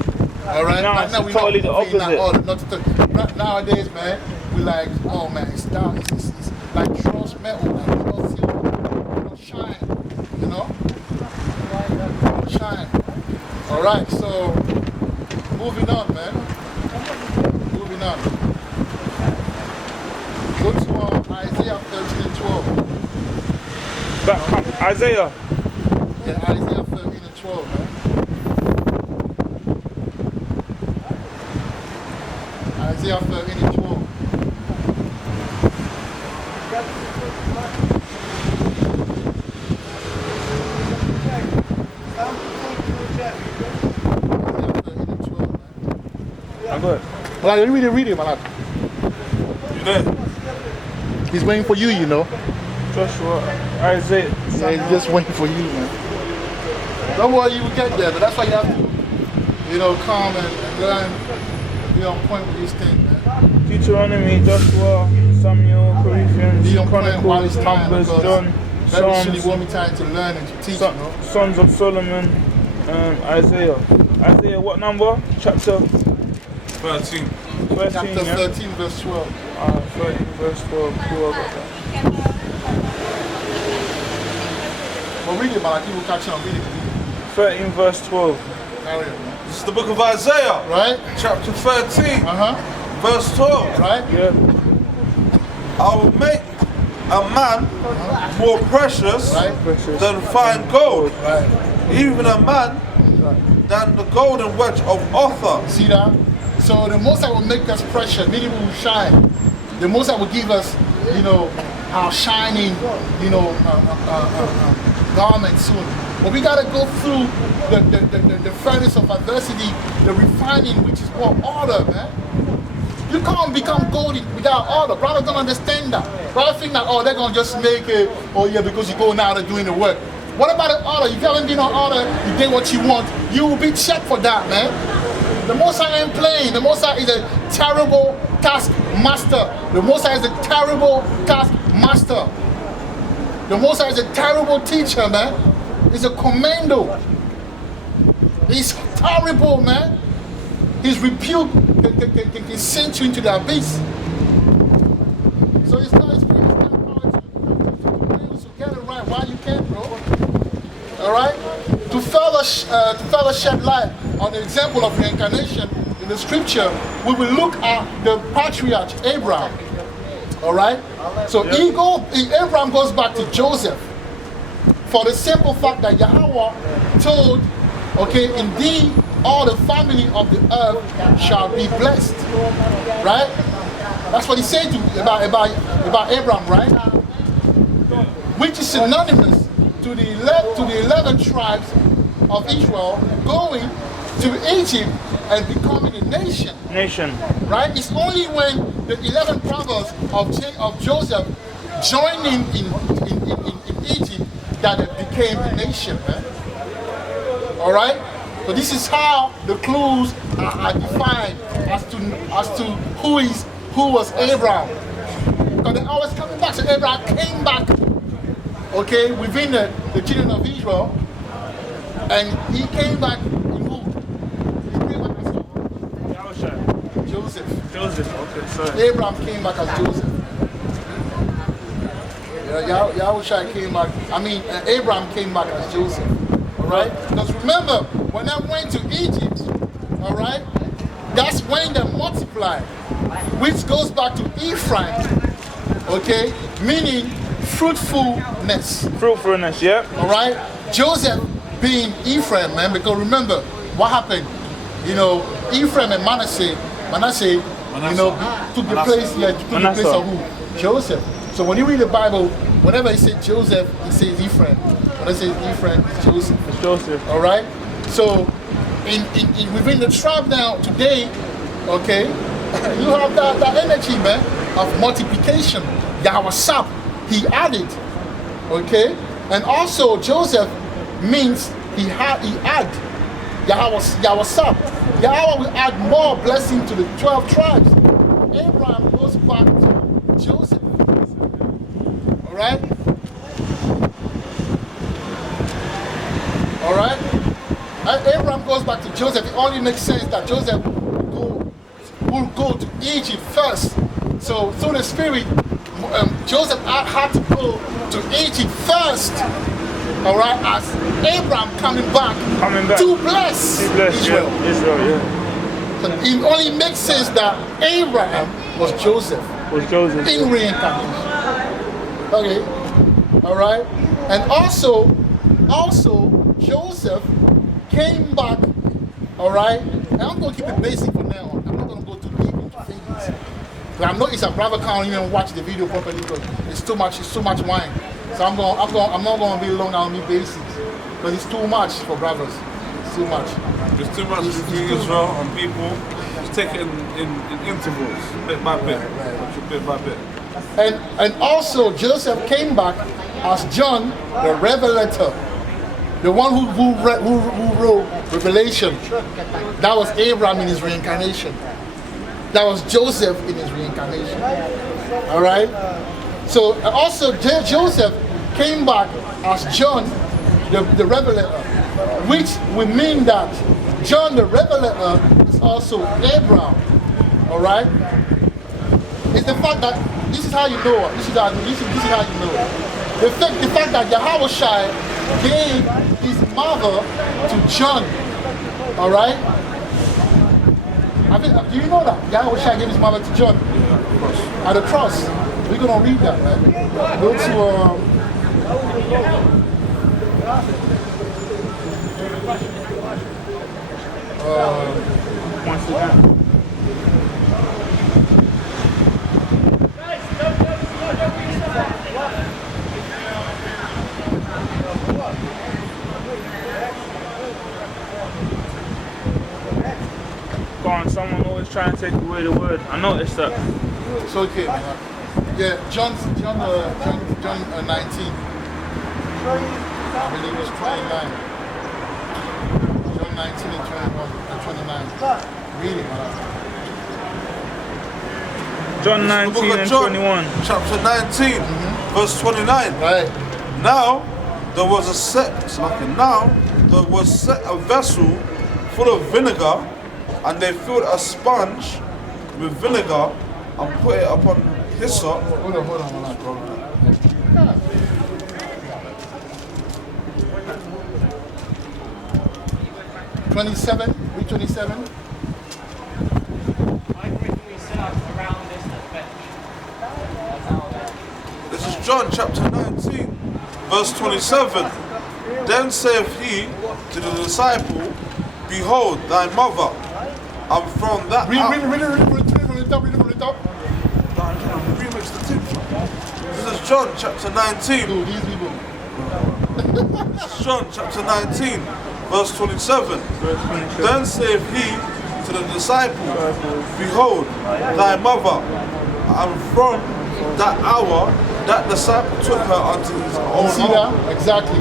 All right. No, right now, we're totally not moving the in that order. opposite. Right nowadays, man, we're like, oh man, it's down. It's like cross metal, like cross silver, shine, you know, shine. All right. So moving on, man. Moving on. Go to Isaiah 13:12. Back. Isaiah. Yeah, Isaiah 13 and 12, man. Isaiah 13 and 12. I'm good. Malak, read it, Malak. You there? He's waiting for you, you know. Joshua, Isaiah. Yeah, he's just waiting for you, man. Don't worry, you will get there, but that's why you have to, you know, come and learn, be on point with these things, man. Deuteronomy, Joshua, Samuel, Corinthians, Be on point while Chronicles, it's time, Numbers, because John, very soon you Psalms, want me time to learn and to teach, you know. Sons of Solomon, Isaiah. Isaiah, what number? Chapter 13. 13, Chapter yeah? 13, verse 12. 13, verse 12. Cool, I got that. Well, read it, Malak, you will catch on. Read it. 13, verse 12. Carry on, man. This is the book of Isaiah, Right? chapter 13, verse 12. Right? Yeah. I will make a man more precious Right? than fine gold, Right. even a man than the golden wedge of Ophir. See that? So the Most High will make us precious, meaning we will shine. The Most High will give us, you know, our shining, you know, garment soon. But we gotta go through the furnace of adversity, the refining, which is called order, man. You can't become golden without order. Brothers don't understand that. Brothers think that, oh, they're gonna just make it, oh yeah, because you go now, they're doing the work. What about the order? If you haven't been on order, you get what you want, you will be checked for that, man. The Most High ain't playing. The Most High is a terrible task master. The Most High is a terrible task master. The Most High is a terrible teacher, man. He's a commando. He's terrible, man. His rebuke can send you into the abyss. So it's not his power to get it right while you can, bro. All right? To further shed light on the example of reincarnation in the scripture, we will look at the patriarch Abraham. All right? So Abraham goes back to Joseph for the simple fact that Yahweh told, okay, indeed all the family of the earth shall be blessed. Right? That's what he said about Abraham, right? Which is synonymous to the 11 tribes of Israel going to Egypt and becoming a nation. Right? It's only when the 11 brothers of Joseph joined in Egypt that it became a nation, man. All right? So this is how the clues are defined as to who was Abraham. Because they're always coming back. So Abraham came back, okay, within the children of Israel, and he came back in who? He came back as Joseph. Joseph, okay, sorry. Abraham came back as Joseph. Yahushua came back, Abraham came back as Joseph. Alright? Because remember, when I went to Egypt, alright, that's when they multiplied, which goes back to Ephraim, okay, meaning fruitfulness. Fruitfulness, yeah. Alright? Joseph being Ephraim, man, because remember what happened. You know, Ephraim and Manasseh, you know, took the place of who? Joseph. So when you read the Bible, whenever it says Joseph, it says Ephraim. When it says Ephraim, it's Joseph. It's Joseph. All right. So within the tribe now today, okay, you have that energy, man, of multiplication. Yahweh Sap, he added, okay, and also Joseph means he add. Yahweh Sap. Yahweh will add more blessing to the 12 tribes. Abraham goes back to Joseph. All right. All right? Abraham goes back to Joseph. It only makes sense that Joseph will go to Egypt first. So through the Spirit, Joseph had to go to Egypt first. All right? As Abraham coming back to bless Israel. Yeah. Israel, yeah. So it only makes sense that Abraham was Joseph. Was Joseph. In reincarnation. Okay. All right? And also Joseph came back, all right? And I'm going to keep it basic for now. I'm not going to go too deep into things. But I know it's a brother can't even watch the video properly because it's too much wine. So I'm not going to be long on me basics because it's too much for brothers. It's too much. There's too much between Israel and people. Just take it in intervals, bit by bit, bit by bit. And also Joseph came back as John the Revelator, the one who wrote Revelation. That was Abraham in his reincarnation. That was Joseph in his reincarnation. All right. So also Joseph came back as John the Revelator, which would mean that John the Revelator is also Abraham. All right. It's the fact that this is how you know it. This is how you know it. The fact that Yahushua gave his mother to John. All right. Do you know that Yahushua gave his mother to John at the cross? We're gonna read that, man. Go to Once again. Go on, someone always trying to take away the word. I noticed that. it's okay, man. Yeah, John 19. I believe it was 29. John 19 and 21 and 29. Read it, man. John The 19 book of and John, 21. chapter 19, verse 29. Right. Now there was set a vessel full of vinegar, and they filled a sponge with vinegar and put it upon hyssop. Hold on, man. 27, read 27. This is John chapter 19, verse 27. Then saith he to the disciple, Behold thy mother, and from that Read from the top. Remix the tip. This is John chapter 19. Dude, these people. This is John chapter 19, verse 27. Then saith he to the disciple, Behold thy mother, and from that hour that disciple took her unto his own You see home. that? Exactly.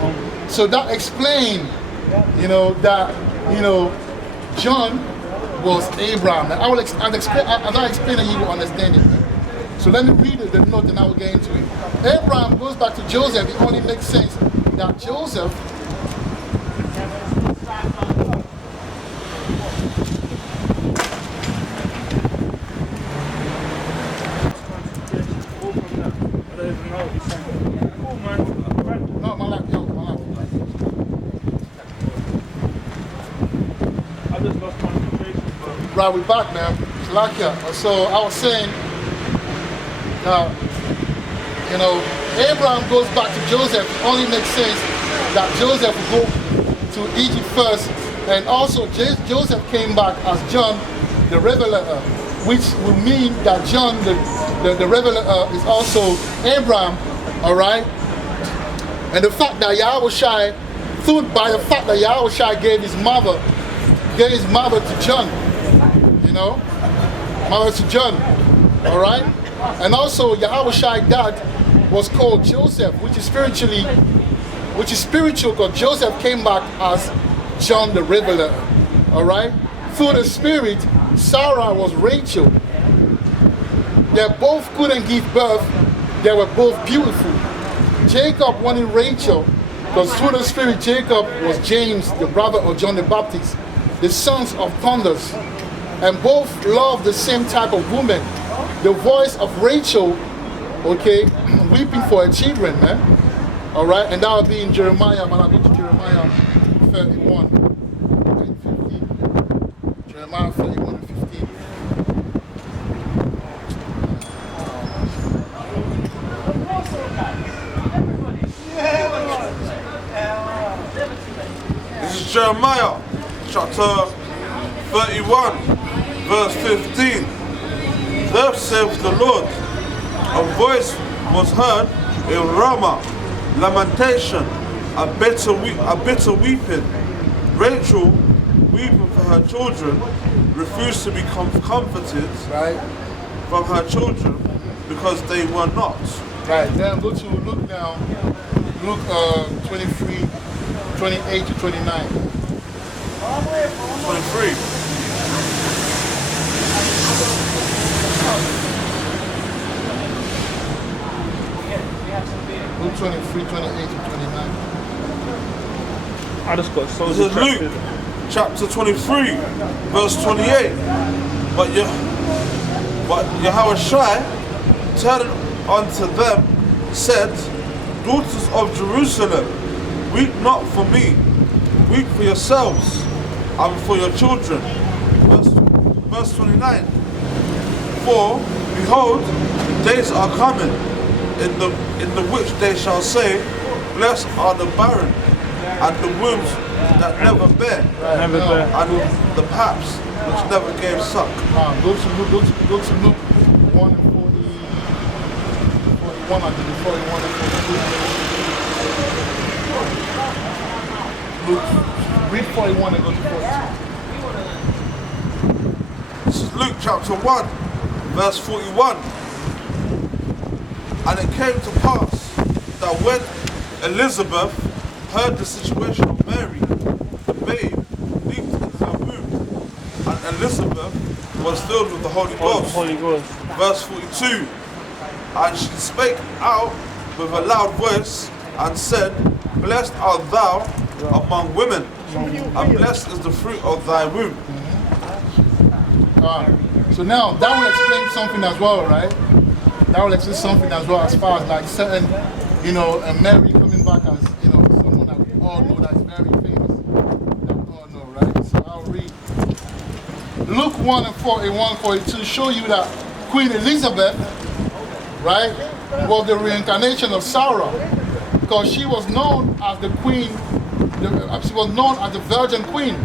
So that explained, that John was Abraham. And I'll explain it, you will understand it. So let me read it, the note, and I will get into it. Abraham goes back to Joseph. It only makes sense that Joseph no, my life. I just lost concentration, bro. Right, we're back, man. Salakia. So I was saying, Abraham goes back to Joseph. It only makes sense that Joseph will go to Egypt first, and also Joseph came back as John the Revelator, which will mean that John the Revelator is also Abraham, all right? And the fact that Yahushua, by the fact that Yahushua gave his mother to John, mother to John, all right? And also Yahushua's dad was called Joseph, which is spiritual because Joseph came back as John the Revelator, all right? Through the spirit, Sarah was Rachel. They both couldn't give birth. They were both beautiful. Jacob wanted Rachel because through the spirit, Jacob was James, the brother of John the Baptist, the sons of thunders. And both loved the same type of woman. The voice of Rachel, weeping for her children, man. All right, and that will be in Jeremiah. When I go to Jeremiah 31 and 15. Jeremiah 31 and 15. is Jeremiah chapter 31 verse 15. Thus saith the Lord, a voice was heard in Ramah, lamentation, a bitter weeping. Rachel, weeping for her children, refused to be comforted from her children because they were not. Right, then go to Luke now. Luke 23, 28 to 29. 23. Luke 23, 28 to 29. I just got so This is distracted. Luke chapter 23 verse 28. But Yahushua turning unto them said, daughters of Jerusalem, weep not for me, weep for yourselves and for your children. Verse 29. For behold, the days are coming, in the which they shall say, blessed are the barren, and the wombs that never bear, Never bear. and the paps which never gave suck. Go to Luke 1 and 41 and 41 and 42. Luke, read 41 and go to 42. This is Luke chapter 1, verse 41. And it came to pass that when Elizabeth heard the situation of Mary, the babe leaped in her womb, and Elizabeth was filled with the Holy Ghost. Holy Ghost. Verse 42. And she spake out with a loud voice and said, blessed art thou among women, and blessed is the fruit of thy womb. So now that will explain something as well, right? That will explain something as well as far as like certain, and Mary coming back as, someone that we all know that's very famous. That we all know, right? So I'll read. Luke 1 and 41, 42 show you that Queen Elizabeth, right, was the reincarnation of Sarah, because she was known as the queen, she was known as the Virgin Queen.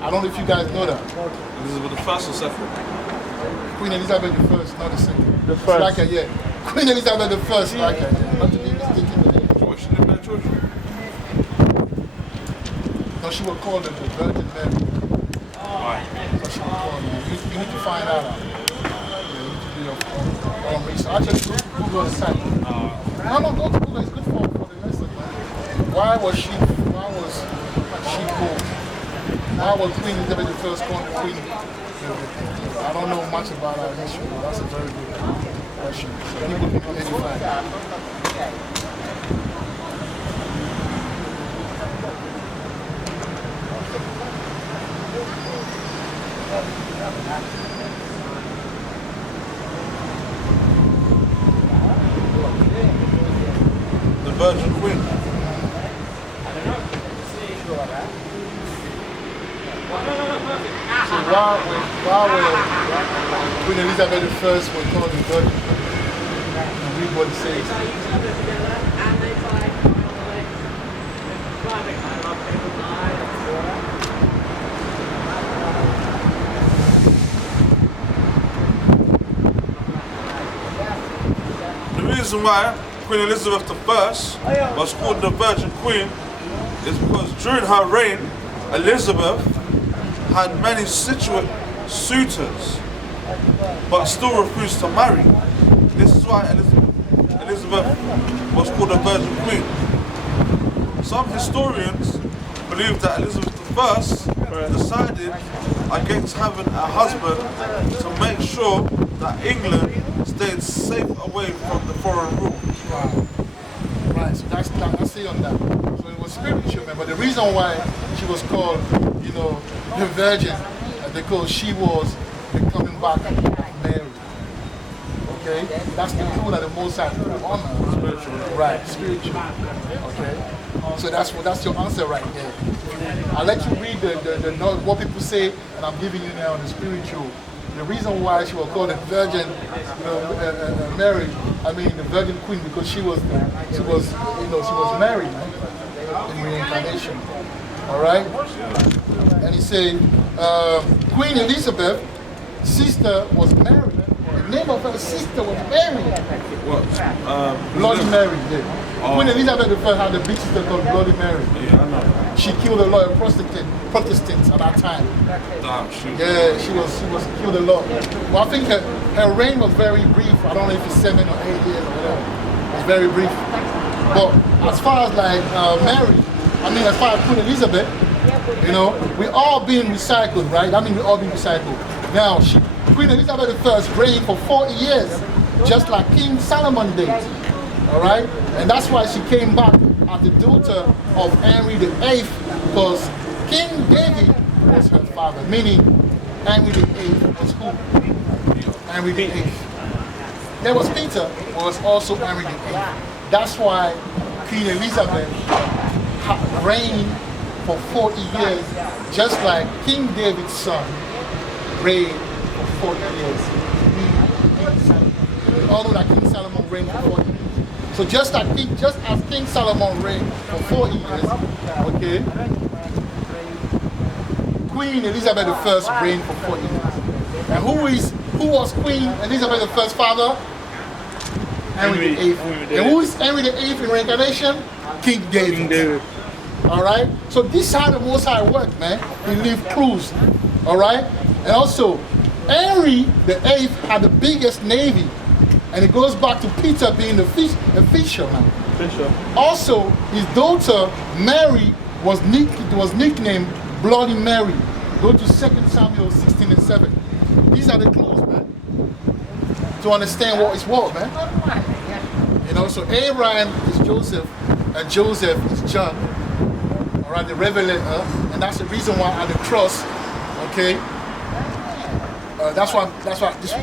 I don't know if you guys know that. Elizabeth the first or second? Queen Elizabeth the first, not the second. The first. Like her, yeah. Queen Elizabeth the first, like her, yeah. Not to be mistaken with it. What, she didn't bear children? No, she was called the Virgin Mary. Why? So she was called, you need to find out. Yeah, you need to do your own research. Actually, go to Google the site. No, go to Google. It's good for the lesson, man. Why was she called? Why was Queen Elizabeth the first called Queen? I don't know much about our history, but that's a very good question. So people can identify that. The Virgin Queen. So why was Queen Elizabeth the first was called the Virgin Queen? And read what it says. The reason why Queen Elizabeth I was called the Virgin Queen is because during her reign, Elizabeth had many suitors, but still refused to marry. This is why Elizabeth was called the Virgin Queen. Some historians believe that Elizabeth I decided against having a husband to make sure that England stayed safe away from the foreign rule. Right, so that's it on that. So it was spiritual, man. But the reason why she was called, the Virgin, because she was the coming back of Mary. Okay? That's the people that the Most High put on her. Spiritual. Right, spiritual. Okay? So that's your answer right there. I'll let you read what people say, and I'm giving you now the spiritual. The reason why she was called the Virgin, Mary, the Virgin Queen, because she was married in reincarnation. All right? And he said, Queen Elizabeth, sister was Mary. The name of her sister was Mary. What? Bloody Mary, yeah. Queen Elizabeth I had the big sister called Bloody Mary. Yeah, I know. She killed a lot of Protestants at that time. Damn, shoot. Yeah, she was killed a lot. Well, I think her reign was very brief. I don't know if it's 7 or 8 years or whatever. It was very brief. But as far as like Mary, as far as Queen Elizabeth, you know, we all being recycled, right? I mean, we all being recycled. Now, Queen Elizabeth I reigned for 40 years, just like King Solomon did. All right? And that's why she came back as the daughter of Henry VIII, because King David was her father, meaning Henry VIII was who? Henry VIII. There was Peter, who was also Henry VIII. That's why Queen Elizabeth reigned for 40 years, just like King David's son reigned for 40 years. We all know that King Solomon reigned for 40 years. So just as King Solomon reigned for 40 years, okay, Queen Elizabeth I reigned for 40 years. And who was Queen Elizabeth I's father? Henry VIII. And who is Henry VIII in Reincarnation? King David. Alright? So this is how the Most High worked, man. He lived cruise. Alright? And also, Henry VIII had the biggest navy. And it goes back to Peter being the fisherman. Also, his daughter Mary was nicknamed Bloody Mary. Go to 2 Samuel 16 and 7. These are the clues, man, to understand what is what, man. You know, so Abraham is Joseph, and Joseph is John. All right, the Revelator, and that's the reason why at the cross, okay. That's why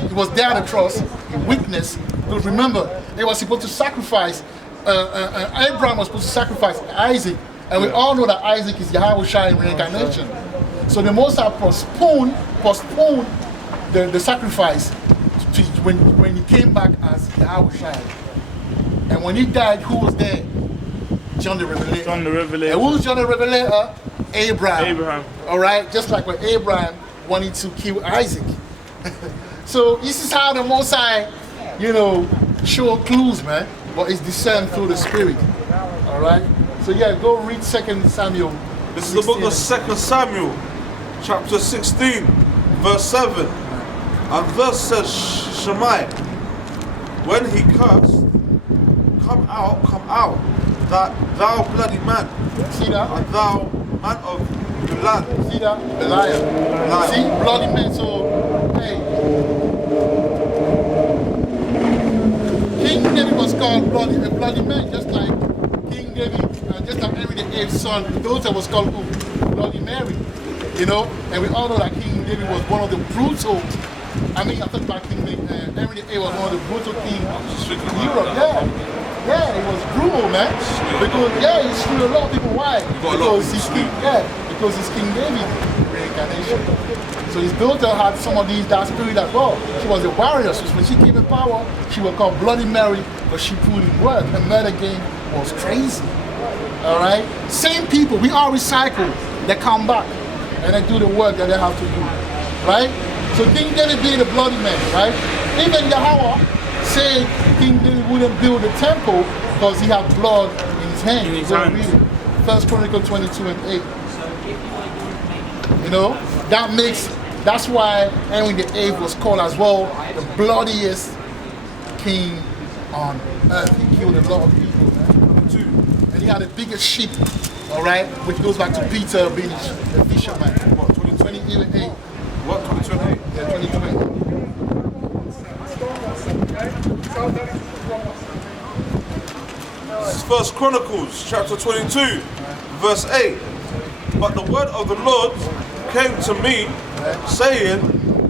he was there at the cross in weakness. Because remember, they were supposed to sacrifice. Abraham was supposed to sacrifice Isaac, and we all know that Isaac is Yahweh Shai in Reincarnation. So the Most High postponed the sacrifice to when he came back as Yahweh Shai. And when he died, who was there? John the Revelator. John the Revelator. And who was John the Revelator? Abraham. All right, just like when Abraham wanted to kill Isaac. So this is how the Most High, you know, show clues, man. But it's discerned through the Spirit. All right. So yeah, go read 2 Samuel. This is the book of 2 Samuel, chapter 16, verse 7. And thus says Shemaiah, when he cursed, come out, that thou bloody man. See that? And thou man of the land. See that? Belial. See? Bloody man. So, hey. King David was called a bloody man, just like King David, just like Henry VIII's son, the daughter was called Bloody Mary. You know? And we all know that King David was one of the brutal, I talking about Henry VIII was one of the brutal kings in Europe. Yeah, it was brutal, man. Because he slew a lot of people. Why? Because he's King David Reincarnation. So his daughter had some of that spirit as well. She was a warrior. So when she came in power, she was called Bloody Mary, but she put in work. Her murder game was crazy. Alright? Same people, we all recycle. They come back and they do the work that they have to do. Right? So King David being a bloody man, right? Even Yahweh said King David wouldn't build a temple because he had blood in his hand. In his hands. Read it. 1 Chronicles 22 and 8. You know, that's why Henry VIII was called as well the bloodiest king on earth. He killed a lot of people, man. And he had the biggest ship, all right, which goes back to Peter being a fisherman. What, 2028? What, 2028? Yeah, 2028. This is 1 Chronicles, chapter 22, verse 8. But the word of the Lord came to me, saying,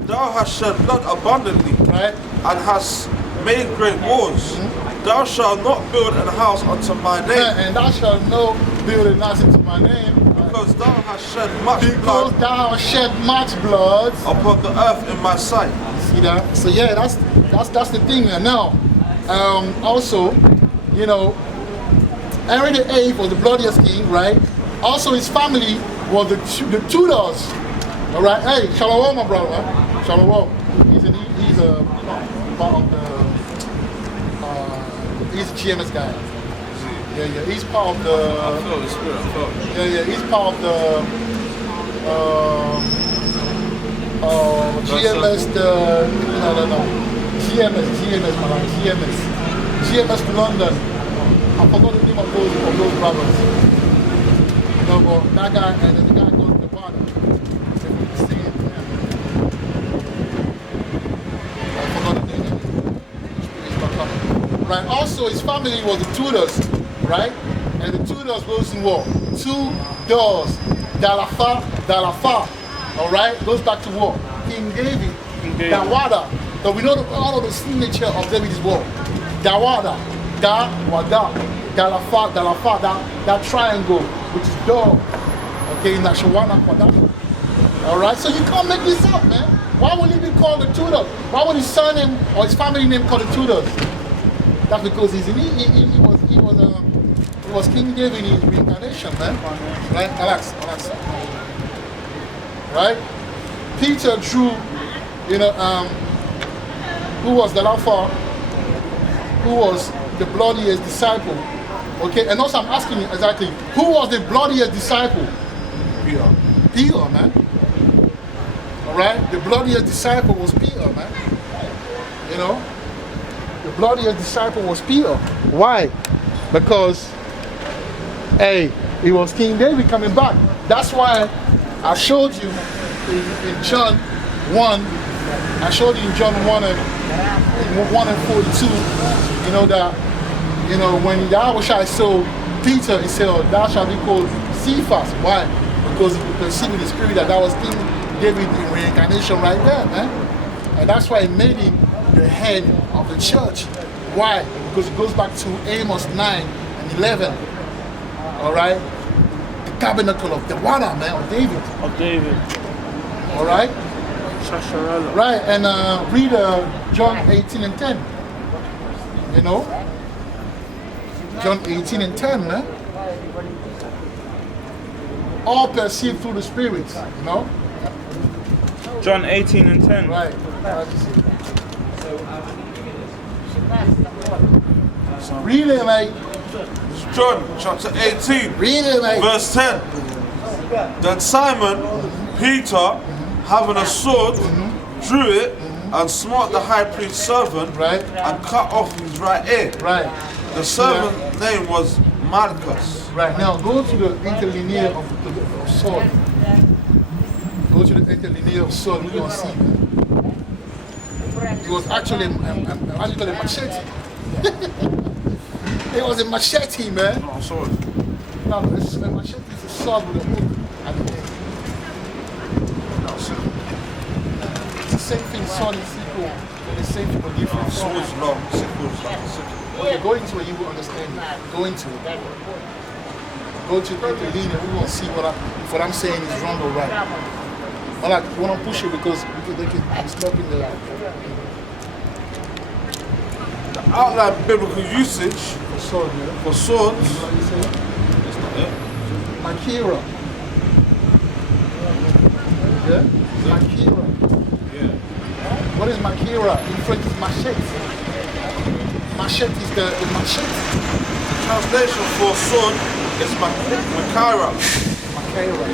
Thou hast shed blood abundantly, and hast made great wars. Thou shalt not build an house unto my name. And thou shalt not build a house unto my name. Because thou hast shed much blood. Because thou hast shed much blood upon the earth in my sight. See that? So yeah, that's the thing. Now, also, you know, Henry VIII was the bloodiest king, right? Also, his family was the Tudors. All right. Hey, Shalom, my brother. Shalom. He's a part of he's a GMS guy. Yeah. He's part of the. I feel the spirit. I feel it. Yeah. He's part of the. GMS. No. GMS, my man. GMS London. I forgot the name of those brothers. You know, but that guy and then the guy goes to the bottom. I forgot the name. He's not coming. Right. Also, his family was the Tudors, right? And the Tudors goes in war. 2 doors. Dalafa. All right, goes back to war. King David. Dawada. So we know all of the signature of David's war. Dawada. Dawada. Dalafa. That triangle, which is door. Okay, in Nashawana Kwadafa. All right, so you can't make this up, man. Why would he be called the Tudor? Why would his surname or his family name called the Tudors? That's because he was King David in his reincarnation, man. Right, Alex. Right? Peter drew, who was the Alpha, who was the bloodiest disciple. Okay, and also I'm asking you exactly, who was the bloodiest disciple? Peter, man. Alright? The bloodiest disciple was Peter, man. You know? The bloodiest disciple was Peter. Why? Because, hey, it was King David coming back. That's why I showed you in John 1, I showed you in John 1 and 42, that, when Yahweh saw Peter, he said, oh, thou shalt be called Cephas. Why? Because you can see with the spirit that was King David in reincarnation right there, man. And that's why he made him the head of the church. Why? Because it goes back to Amos 9 and 11. All right? The tabernacle of the water, man, of David. All right? Right, and read John 18 and 10. John 18 and 10, man. All perceived through the Spirit, John 18 and 10. Right. Read it, mate. John chapter 18, Read it, mate. verse 10. Then Simon, Peter, having a sword, drew it and smote the high priest's servant and cut off his right ear. Right. The servant's name was Malchus. Right. Now go to the interlinear of sword. Go to the interlinear of sword. We're gonna see. It was actually a machete. It was a machete, man. No, sword. No, it's a machete. It's a sword with a hook at the end. It's the same thing, sword and sickle. They're the same thing, but different. Sword's long, sickle's long. Okay, go into it, you will understand it. Go into it. Go to the interlinear. We won't see if what I'm saying is wrong or right. But I want to push it because they can stop in the life. The outline biblical usage Sword, for swords. What you say? That's not it. Makira. Yeah? Makira. Yeah. What is Makira? In French, it's machete. Machete is the machete. The translation for sword is Makara. Makira.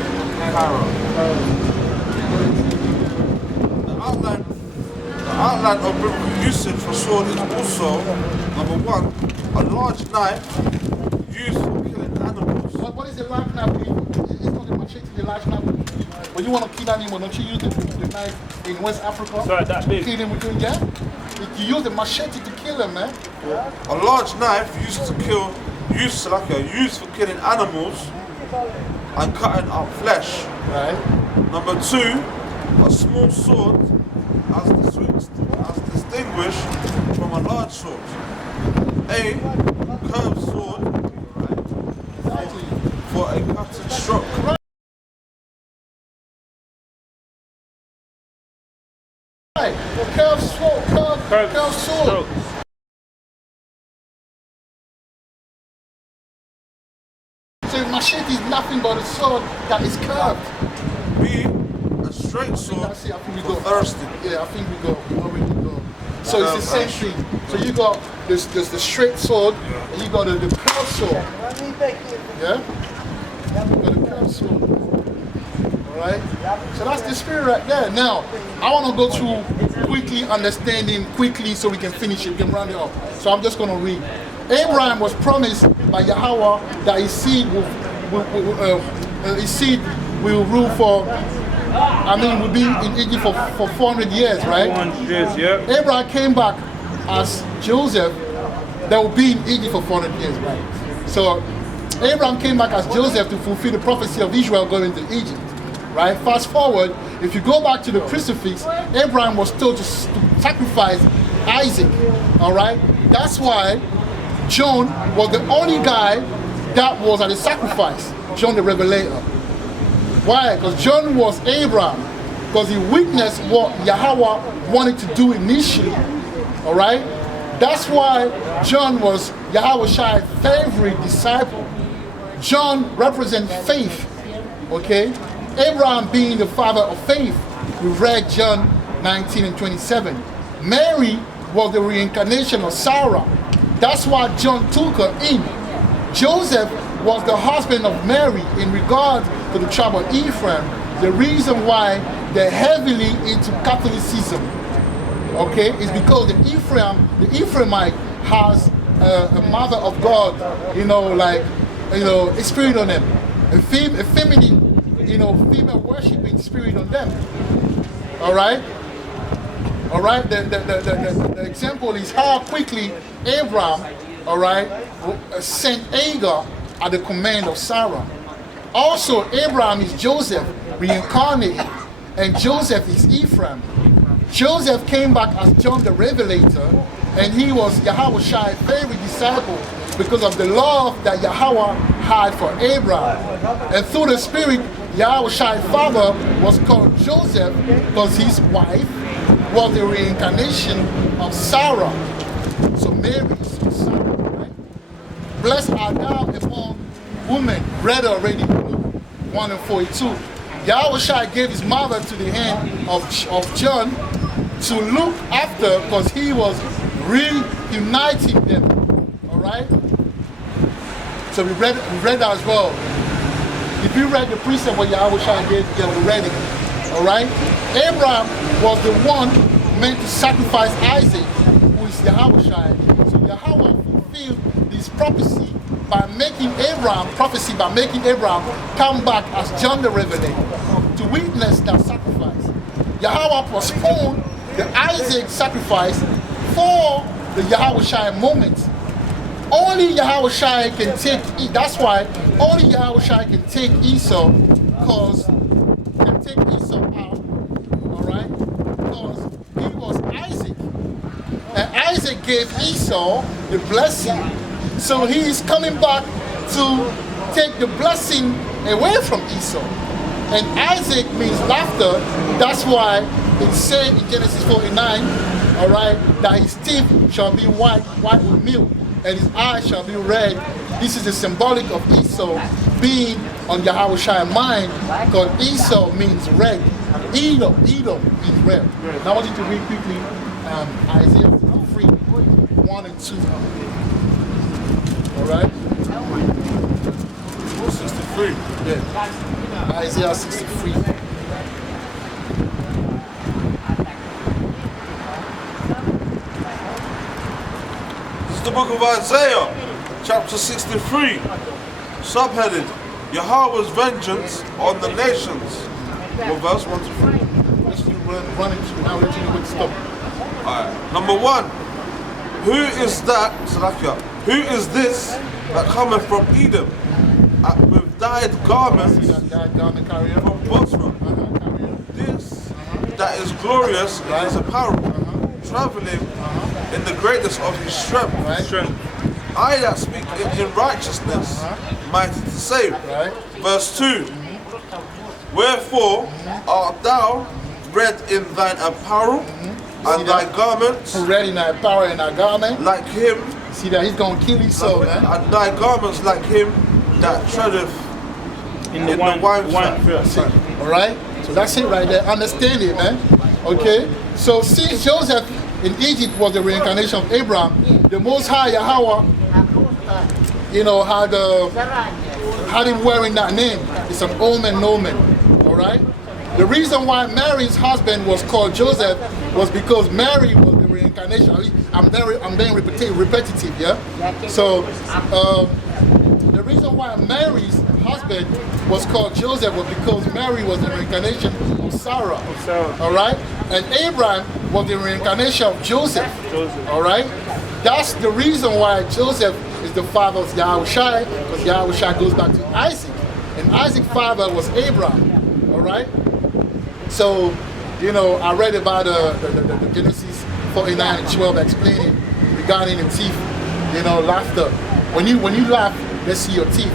The outline of biblical usage for sword is also, number 1, a large knife used for killing animals. What is a large knife? It's not a machete, it's a large knife. When you want to kill animal, don't you use the knife in West Africa? Sorry, that big. Kill them with doing that? You use the machete to kill them, man. A large knife used for killing animals and cutting up flesh. Right. Number 2, a small sword as distinguished from a large sword. A curved sword for a cutting stroke. Right. Curved sword. Curved sword. So machete it is nothing but a sword that is curved. B, a straight sword That's it, I think we for go. thirsty. Yeah, I think we go. We already go. So it's the same thing. So you got this the straight sword, and you got the curved sword. Yeah? You got the curved sword. Alright? So that's the spirit right there. Now, I want to go through quickly, understanding quickly so we can finish it, we can round it off. So I'm just going to read. Abraham was promised by Yahweh that his seed will rule for, will be in Egypt for 400 years, right? 400 years, yeah. Abraham came back as Joseph that will be in Egypt for 400 years, right? So Abraham came back as Joseph to fulfill the prophecy of Israel going to Egypt, right? Fast forward, if you go back to the crucifix, Abraham was told to sacrifice Isaac, all right? That's why John was the only guy that was at the sacrifice, John the Revelator. Why? Because John was Abraham, because he witnessed what Yahweh wanted to do initially, all right? That's why John was Yahweh's favorite disciple. John represents faith, okay? Abraham being the father of faith. We read John 19 and 27. Mary was the reincarnation of Sarah. That's why John took her in. Joseph was the husband of Mary in regard to the tribe of Ephraim. The reason why they're heavily into Catholicism, okay, is because the Ephraimite has a mother of God, a spirit on them, a feminine, female worshiping spirit on them. All right. All right. The example is how quickly Abraham, all right, sent Hagar at the command of Sarah. Also, Abraham is Joseph reincarnated, and Joseph is Ephraim. Joseph came back as John the Revelator, and he was Yahweh's favorite disciple because of the love that Yahweh had for Abraham. And through the Spirit, Yahweh's father was called Joseph because his wife was the reincarnation of Sarah. So Mary is Sarah, right? Blessed art thou among women, read already, 1 and 42. Yahweh gave his mother to the hand of John to look after because he was reuniting them. All right? So we read that as well. If you read the precept what Yahweh gave, you have read it. All right? Abraham was the one meant to sacrifice Isaac, who is Yahweh. So Yahweh fulfilled this prophecy by making Abraham come back as John the Revelator to witness that sacrifice. Yahweh postponed the Isaac sacrifice for the Yahweh moment. Only Yahweh can take it. That's why only Yahweh can take Esau, because can take Esau out, alright? Because he was Isaac. And Isaac gave Esau the blessing. So he is coming back to take the blessing away from Esau. And Isaac means laughter. That's why it's said in Genesis 49, alright, that his teeth shall be white with milk, and his eyes shall be red. This is the symbolic of Esau being on Yahweh's mind, because Esau means red. Edom means red. Now I want you to read quickly Isaiah 53, 1 and 2. Alright? 63. Yeah. Isaiah 63. The book of Isaiah, chapter 63, subheaded, Yahweh's vengeance on the nations. Well, verse 1 to 3. Let's run it through. Now let you know where to stop. Alright. Number 1. Who is that, Salakia, who is this that cometh from Edom with dyed garments from Bosra? This that is glorious in his apparel, traveling in the greatness of his strength. I that speak in righteousness, mighty to save. Verse 2. Wherefore art thou red in thine apparel, and thy garments red in thy apparel and thy garment, like him. See that he's gonna kill Esau, man. And thy garments like him that treadeth in the wine first. All right? So that's it right there. Understand it, man. Okay? So since Joseph in Egypt was the reincarnation of Abraham, the Most High Yahweh, you know, had him wearing that name. It's an omen, nomen. All right? The reason why Mary's husband was called Joseph was because Mary was the reincarnation. I'm being repetitive, yeah? So the reason why Mary's husband was called Joseph was because Mary was the reincarnation of Sarah. All right? And Abraham was the reincarnation of Joseph. All right? That's the reason why Joseph is the father of Yahushua, because Yahushua goes back to Isaac. And Isaac's father was Abraham. All right? So, you know, I read about the Genesis 49 and 12 explaining regarding the teeth, you know, laughter. When you laugh, let's see your teeth.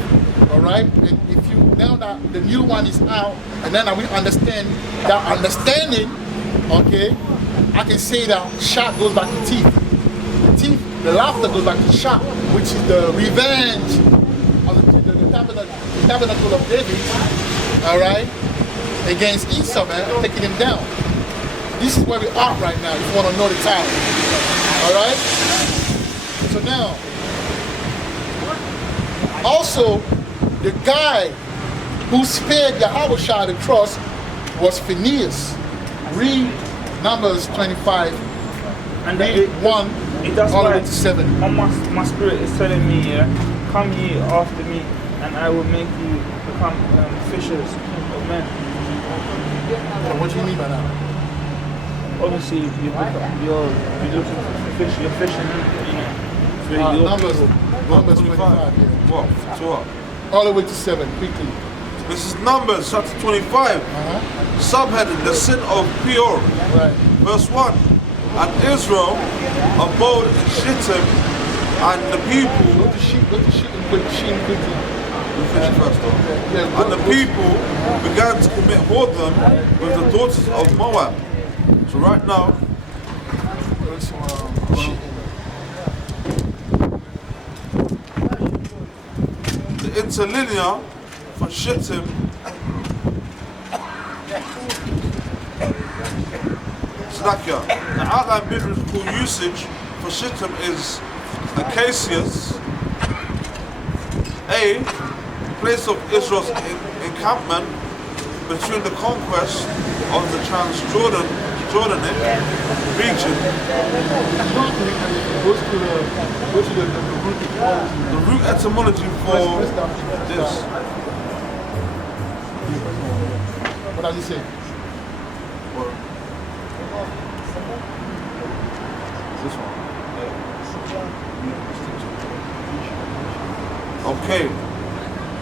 All right? And if you, now that the new one is out, and then we understand that understanding, okay, I can say that shock goes back to teeth. The teeth, the laughter goes back to shock, which is the revenge of the tabernacle of David, all right, against Esau, man, taking him down. This is where we are right now, if you want to know the time. All right? So now, also, the guy who spared Yahushua the cross was Phineas. Read Numbers 25, and read 1 all the way to 7. My spirit is telling me, come ye after me, and I will make you become fishers of men. So what do you mean by that? Obviously, you're looking for fish, you're fishing, you know. Numbers 25, yeah. What? So what? All the way to 7, quickly. This is Numbers chapter 25. Subheading, the sin of Peor. Right. Verse 1. And Israel abode in Shittim, and the people... Go to Shin quickly. We'll finish first though. Yeah, and the people began to commit whoredom with the daughters of Moab. So right now, the interlinear for Shittim Slakia. The outline biblical usage for Shittim is Acacias, a place of Israel's encampment between the conquest of the Jordanic region. Go to the The root etymology for this. What does it say? This one. Okay.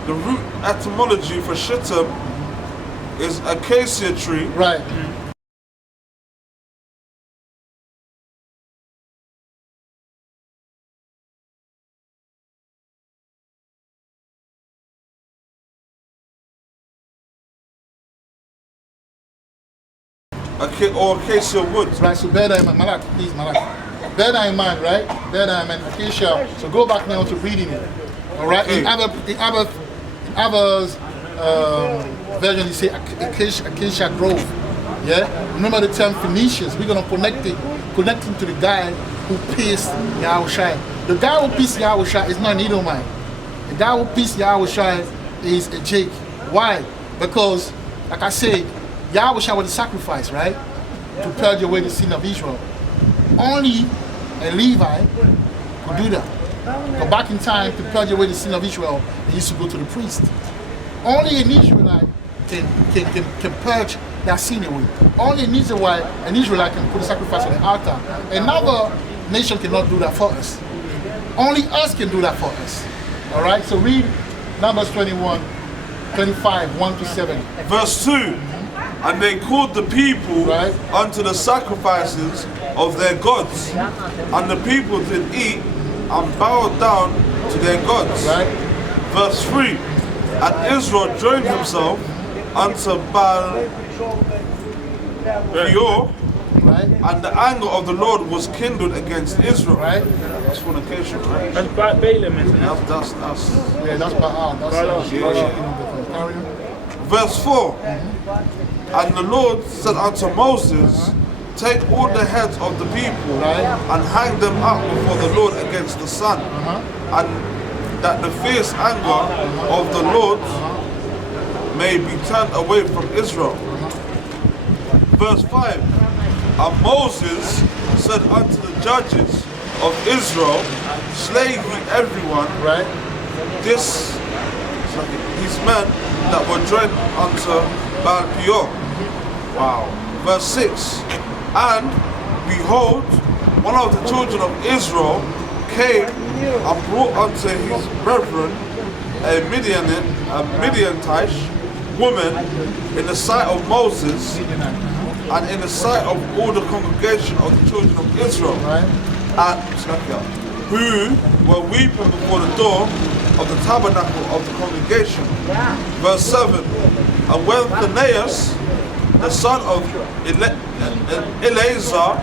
The root etymology for Shittim is acacia tree. Right. Or acacia wood. Right, so bear that in mind. Malak, please, Malak. Bear that in mind, right? Bear that in mind. Acacia. So go back now to reading it. All right? Okay. In others version, you say acacia grove. Yeah? Remember the term Phoenicians. We're going to connect him to the guy who pierced Yahushua. The guy who pierced Yahushua is not an Edomite. The guy who pierced Yahushua is a Jake. Why? Because, like I said, Yahushua was the sacrifice, right? To purge away the sin of Israel. Only a Levi could do that. Go back in time to purge away the sin of Israel, they used to go to the priest. Only an Israelite can purge that sin away. Only an Israelite can put a sacrifice on the altar. Another nation cannot do that for us. Only us can do that for us. All right, so read Numbers 25, 1 to 7. Verse 2. And they called the people unto the sacrifices of their gods. And the people did eat and bowed down to their gods. Verse 3. And Israel joined himself unto Baal Peor, and the anger of the Lord was kindled against Israel. That's fornication, right? That's Balaam, isn't it? That's Yeah, that's Baal. That's carry on. Verse 4. And the Lord said unto Moses, take all the heads of the people and hang them up before the Lord against the sun, and that the fierce anger of the Lord may be turned away from Israel. Verse 5. And Moses said unto the judges of Israel, slay ye everyone, these men that were joined unto Baal Peor. Wow. Verse 6. And behold, one of the children of Israel came and brought unto his brethren a Midianitish woman in the sight of Moses and in the sight of all the congregation of the children of Israel, who were weeping before the door of the tabernacle of the congregation. Verse 7. And when Phinehas, the son of Eleazar,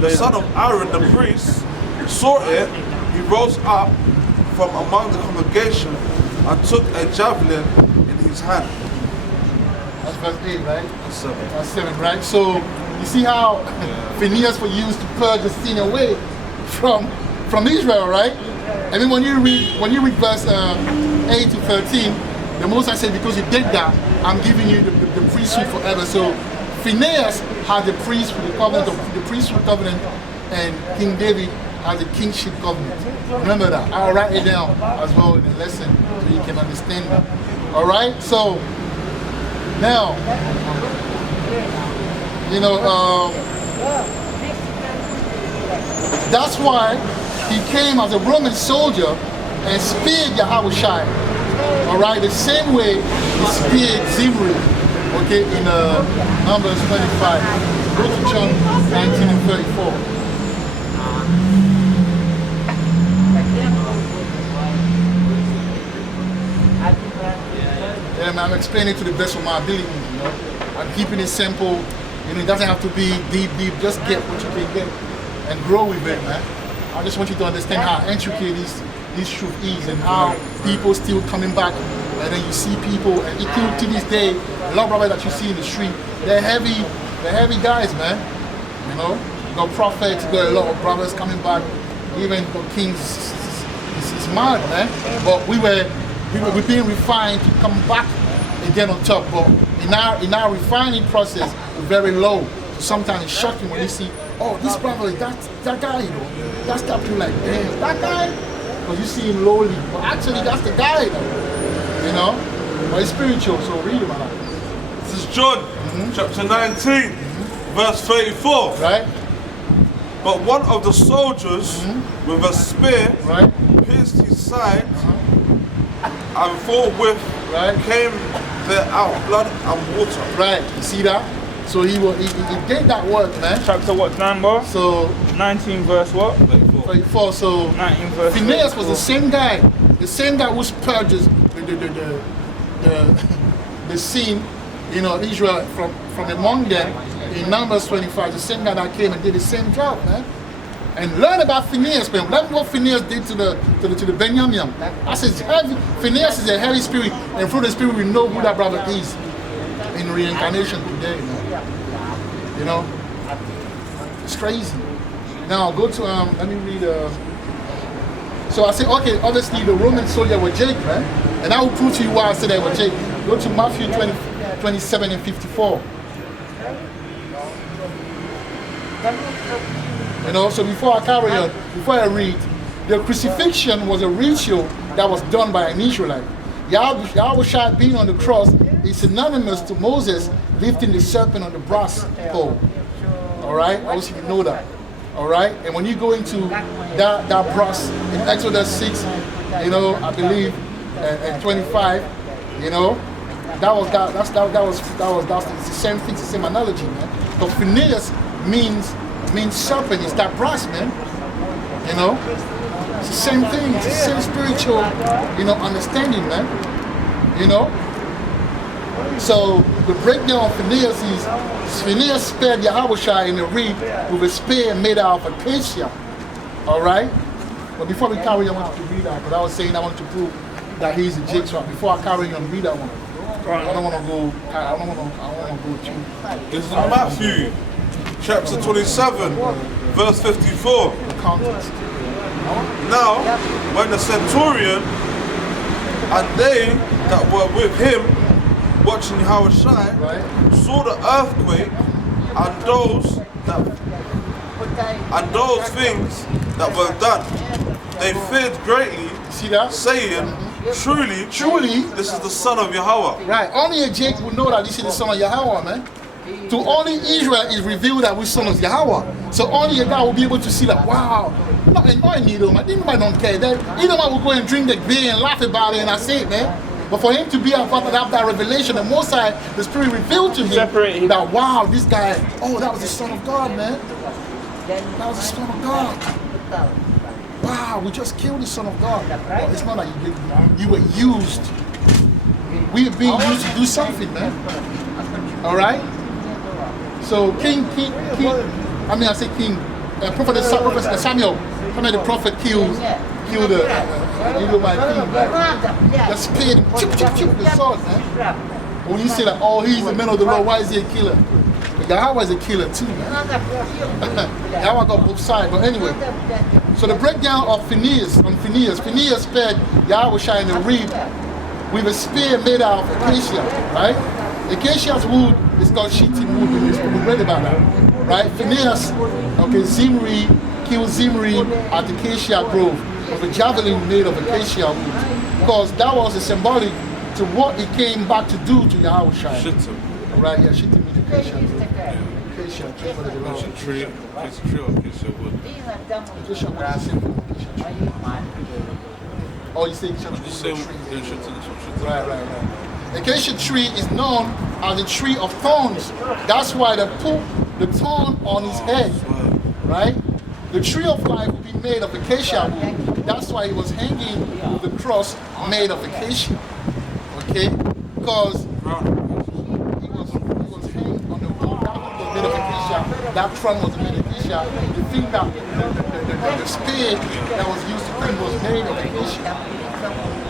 the son of Aaron the priest, saw it, he rose up from among the congregation and took a javelin in his hand. That's verse 8, right? That's 7. That's 7, right? So you see how Phinehas was used to purge the sin away from Israel, right? And then when you read verse 8 to 13, the Most High said, because you did that, I'm giving you the priesthood forever. So Phinehas had the priesthood covenant, and King David had the kingship covenant. Remember that. I'll write it down as well in the lesson so you can understand that. All right. So now, you know, that's why he came as a Roman soldier and speared Yahushua. All right, the same way he speared Zimri, okay, in Numbers 25. Go to John 19 and 34. Yeah, man, I'm explaining it to the best of my ability, you know. I'm keeping it simple. You know, it doesn't have to be deep. Just get what you can get and grow with it, man. I just want you to understand how intricate this truth is and how people still coming back. And then you see people, and even to this day, a lot of brothers that you see in the street, they're heavy guys, man. You know, you got prophets, you got a lot of brothers coming back, even got kings. It's mad, man. But we're being refined to come back again on top. But in our refining process, we're very low. So sometimes it's shocking when you see, oh, this brother, that guy, you know, that's that people like, damn, that guy. Because you see him lowly, but actually that's the guy, though. You know, but it's spiritual. So read about that. This is John, chapter 19, verse 34. Right. But one of the soldiers with a spear pierced his side, and forthwith came there out blood and water. Right, you see that? So he did that work, man. Chapter what number? So 19 verse what? 34. So 19 verse Phinehas was the same guy who purges the sin, you know, Israel from among them in Numbers 25. The same guy that came and did the same job, man. And learn about Phinehas, man. Learn what Phinehas did to the Benjamin. I said, Phinehas is a heavy spirit, and through the spirit we know who that brother is in reincarnation today, man. You know, it's crazy. Now go to let me read. So I say, okay, obviously the Roman soldier was Jake, man, and I will prove to you why I said that was Jake. Go to Matthew 27 and 54. You know, so before I carry on, before I read, the crucifixion was a ritual that was done by an Israelite. Yahushua being on the cross is synonymous to Moses lifting the serpent on the brass pole. All right, obviously you know that. All right, and when you go into that brass in Exodus 6, you know, I believe, and 25, you know, that's the same thing, it's the same analogy, man. But Phinehas means serpent, it's that brass, man. You know, it's the same thing, it's the same spiritual, you know, understanding, man. You know. So the breakdown of Phinehas is Phinehas spared Yahushua in the reed with a spear made out of acacia. All right. But before we carry on, I want to read that because I was saying I want to prove that he's a jigsaw. Before I carry on, read that one. I don't want to go too. This is Matthew, chapter 27, verse 54. The context. Now, when the centurion and they that were with him, watching Yahushua, saw the earthquake and those things that were done, they feared greatly, See that? saying, Truly, this is the Son of Yahweh. Right. Only a Jake would know that this is the son of Yahweh, man. To only Israel is revealed that we son of Yahweh. So only a guy will be able to see that, wow, not in Edom, man. Nobody don't care. Edom will go and drink the beer and laugh about it and that's it, man. But for him to be able to have that revelation, the Most High, the Spirit revealed to him that, wow, this guy, oh, that was the Son of God, man. That was the Son of God. Wow, we just killed the Son of God. Well, it's not like you were used. We are being used to do something, man. All right? So Prophet Samuel, the prophet killed the Edomite king, man. Just speared him, chip, with the sword, man. When you say that, oh, he's the man of the Lord, why is he a killer? But Yahweh is a killer too, man. Yahweh got both sides, but anyway. So the breakdown of Phineas spared Yahweh in the reed with a spear made out of acacia, right? Acacia's wood is called shittim wood. We read about that, right? Phineas, Zimri killed Zimri at Acacia Grove with a javelin made of acacia wood, because that was a symbolic to what he came back to do to Yahweh. Shittim. Right? Yeah, shittim means acacia. Acacia tree. It's a tree or acacia wood. Acacia wood is the same thing. Oh, you say acacia tree? Right. Acacia tree is known as the tree of thorns. That's why they put the thorn on his head, right? The tree of life will be made of acacia wood. That's why he was hanging with the cross made of acacia, okay? Because he was hanging on the wood that was made of acacia. That trunk was made of acacia. The thing that the spear that was used to kill was made of acacia,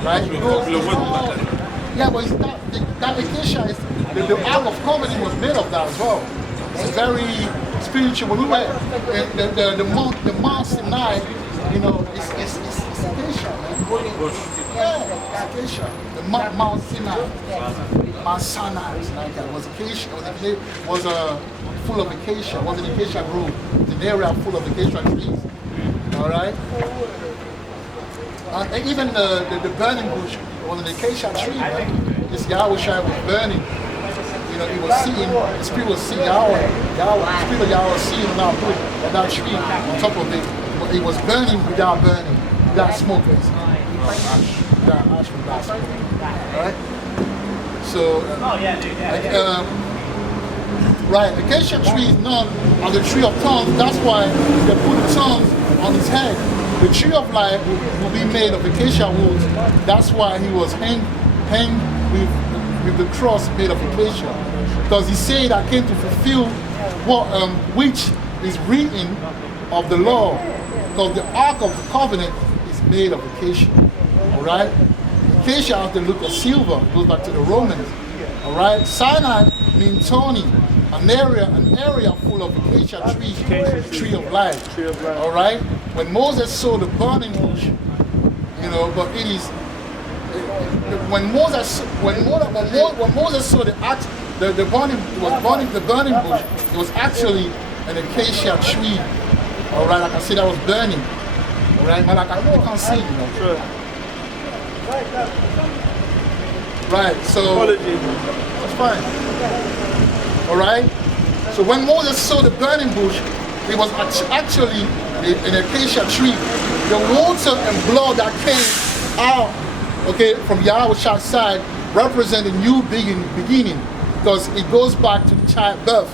right? Yeah, but that acacia is the Ark of Covenant was made of that as well. It's very spiritual. When we went the Mount Sinai, it's acacia. Yeah, it's acacia. The Mount Sinai, Mount Sinai was acacia. Was full of acacia. Was an acacia grove. It's an area full of acacia trees. All right. And even the burning bush was an acacia tree. This Yahweh was burning. He was seeing, the Spirit was seeing Yahweh. The Spirit of Yahweh was seeing on that tree on top of it. But it was burning without smoke, basically. Without ash, without smoke. Alright? So, right, acacia tree is known as the tree of tongues. That's why they put the tongues on his head. The tree of life will be made of acacia wood. That's why he was hanged with the cross made of acacia. Because he said, I came to fulfill which is written of the law. Because the Ark of the Covenant is made of acacia. Alright? Acacia has the look of silver. It goes back to the Romans. Alright? Sinai means thorny. An area full of acacia trees, tree of life. All right. When Moses saw the burning bush, but it is when Moses saw the burning bush, it was actually an acacia tree. All right, like I said, that was burning. All right, but like I can't see, Right. So that's fine. All right. So when Moses saw the burning bush, it was actually an acacia tree. The water and blood that came out, from Yahweh's side, represent a new beginning, because it goes back to the childbirth.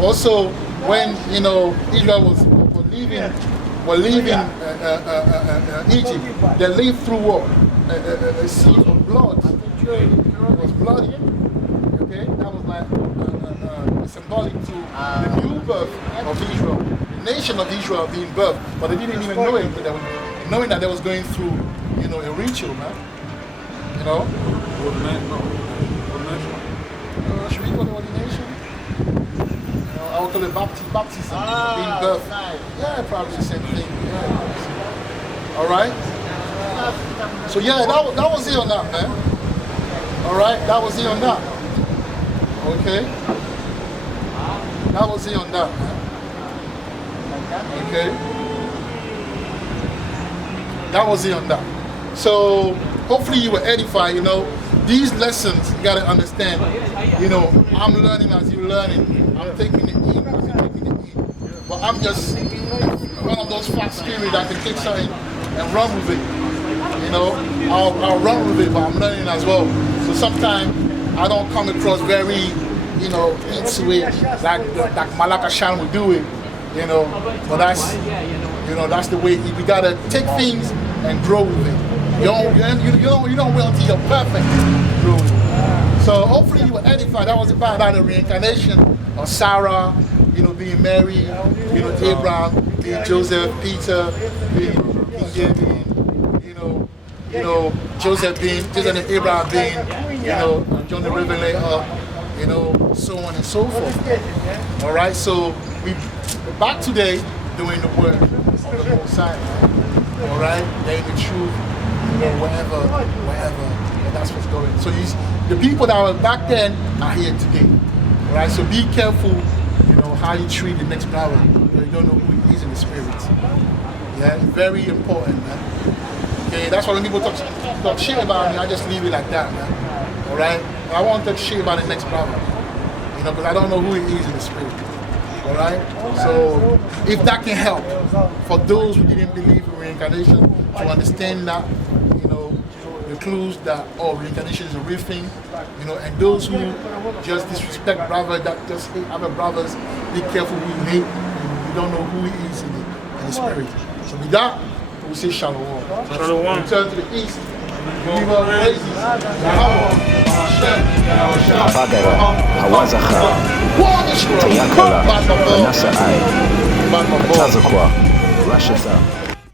Also, when Israel were leaving Egypt, they lived through what? A sea of blood. It was bloody. Okay, that was like symbolic to the new birth of Israel, the nation of Israel being birthed, but they didn't even know it. Knowing that they was going through, a ritual, man. Would men should we call it ordination? I would call it baptism, being birthed. Yeah, probably the same thing. Yeah. All right. So yeah, that was it on that, man. All right, that was it on that. Okay. That was it on that, man. Okay. That was it on that. So hopefully you were edified. You know, these lessons you gotta understand. You know, I'm learning as you're learning. I'm taking it in as you're taking it in. But I'm just one of those fat spirits that can take something and run with it. You know, I'll run with it, but I'm learning as well. So sometimes I don't come across very, you know, into it like Malaka Shan would do it. You know, but that's, you know, that's the way you gotta take things and grow with it. You don't wait until you're perfect to grow with it. So hopefully you were edified. That was about the reincarnation of Sarah, you know, being Mary, you know, Abraham, being Joseph, Peter, being King David, you know, Joseph and Abraham being, you know, John the Revelator, you know, so on and so forth. All right, so we're back today doing the work of the Most High. All right, getting the truth, you know, wherever, and that's what's going on. So the people that were back then are here today. All right, so be careful, you know, how you treat the next brother. You don't know who he is in the spirit. Yeah, very important, man. Okay, that's why when people talk shit about me, I just leave it like that, man. All right, I won't talk shit about the next brother, you know, because I don't know who he is in the spirit. All right, so if that can help for those who didn't believe in reincarnation to understand that, you know, the clues that reincarnation is a real thing, you know, and those who just disrespect brothers, that just hate other brothers, be careful who you hate. You don't know who he is in the spirit. So with that, we say shalom. Shalom. Turn to the east. Give our praises. Yahweh, Hashem, Abagara, Hawazacha, Tayakala, Manasa Ai, Patazakwa, Rashitha.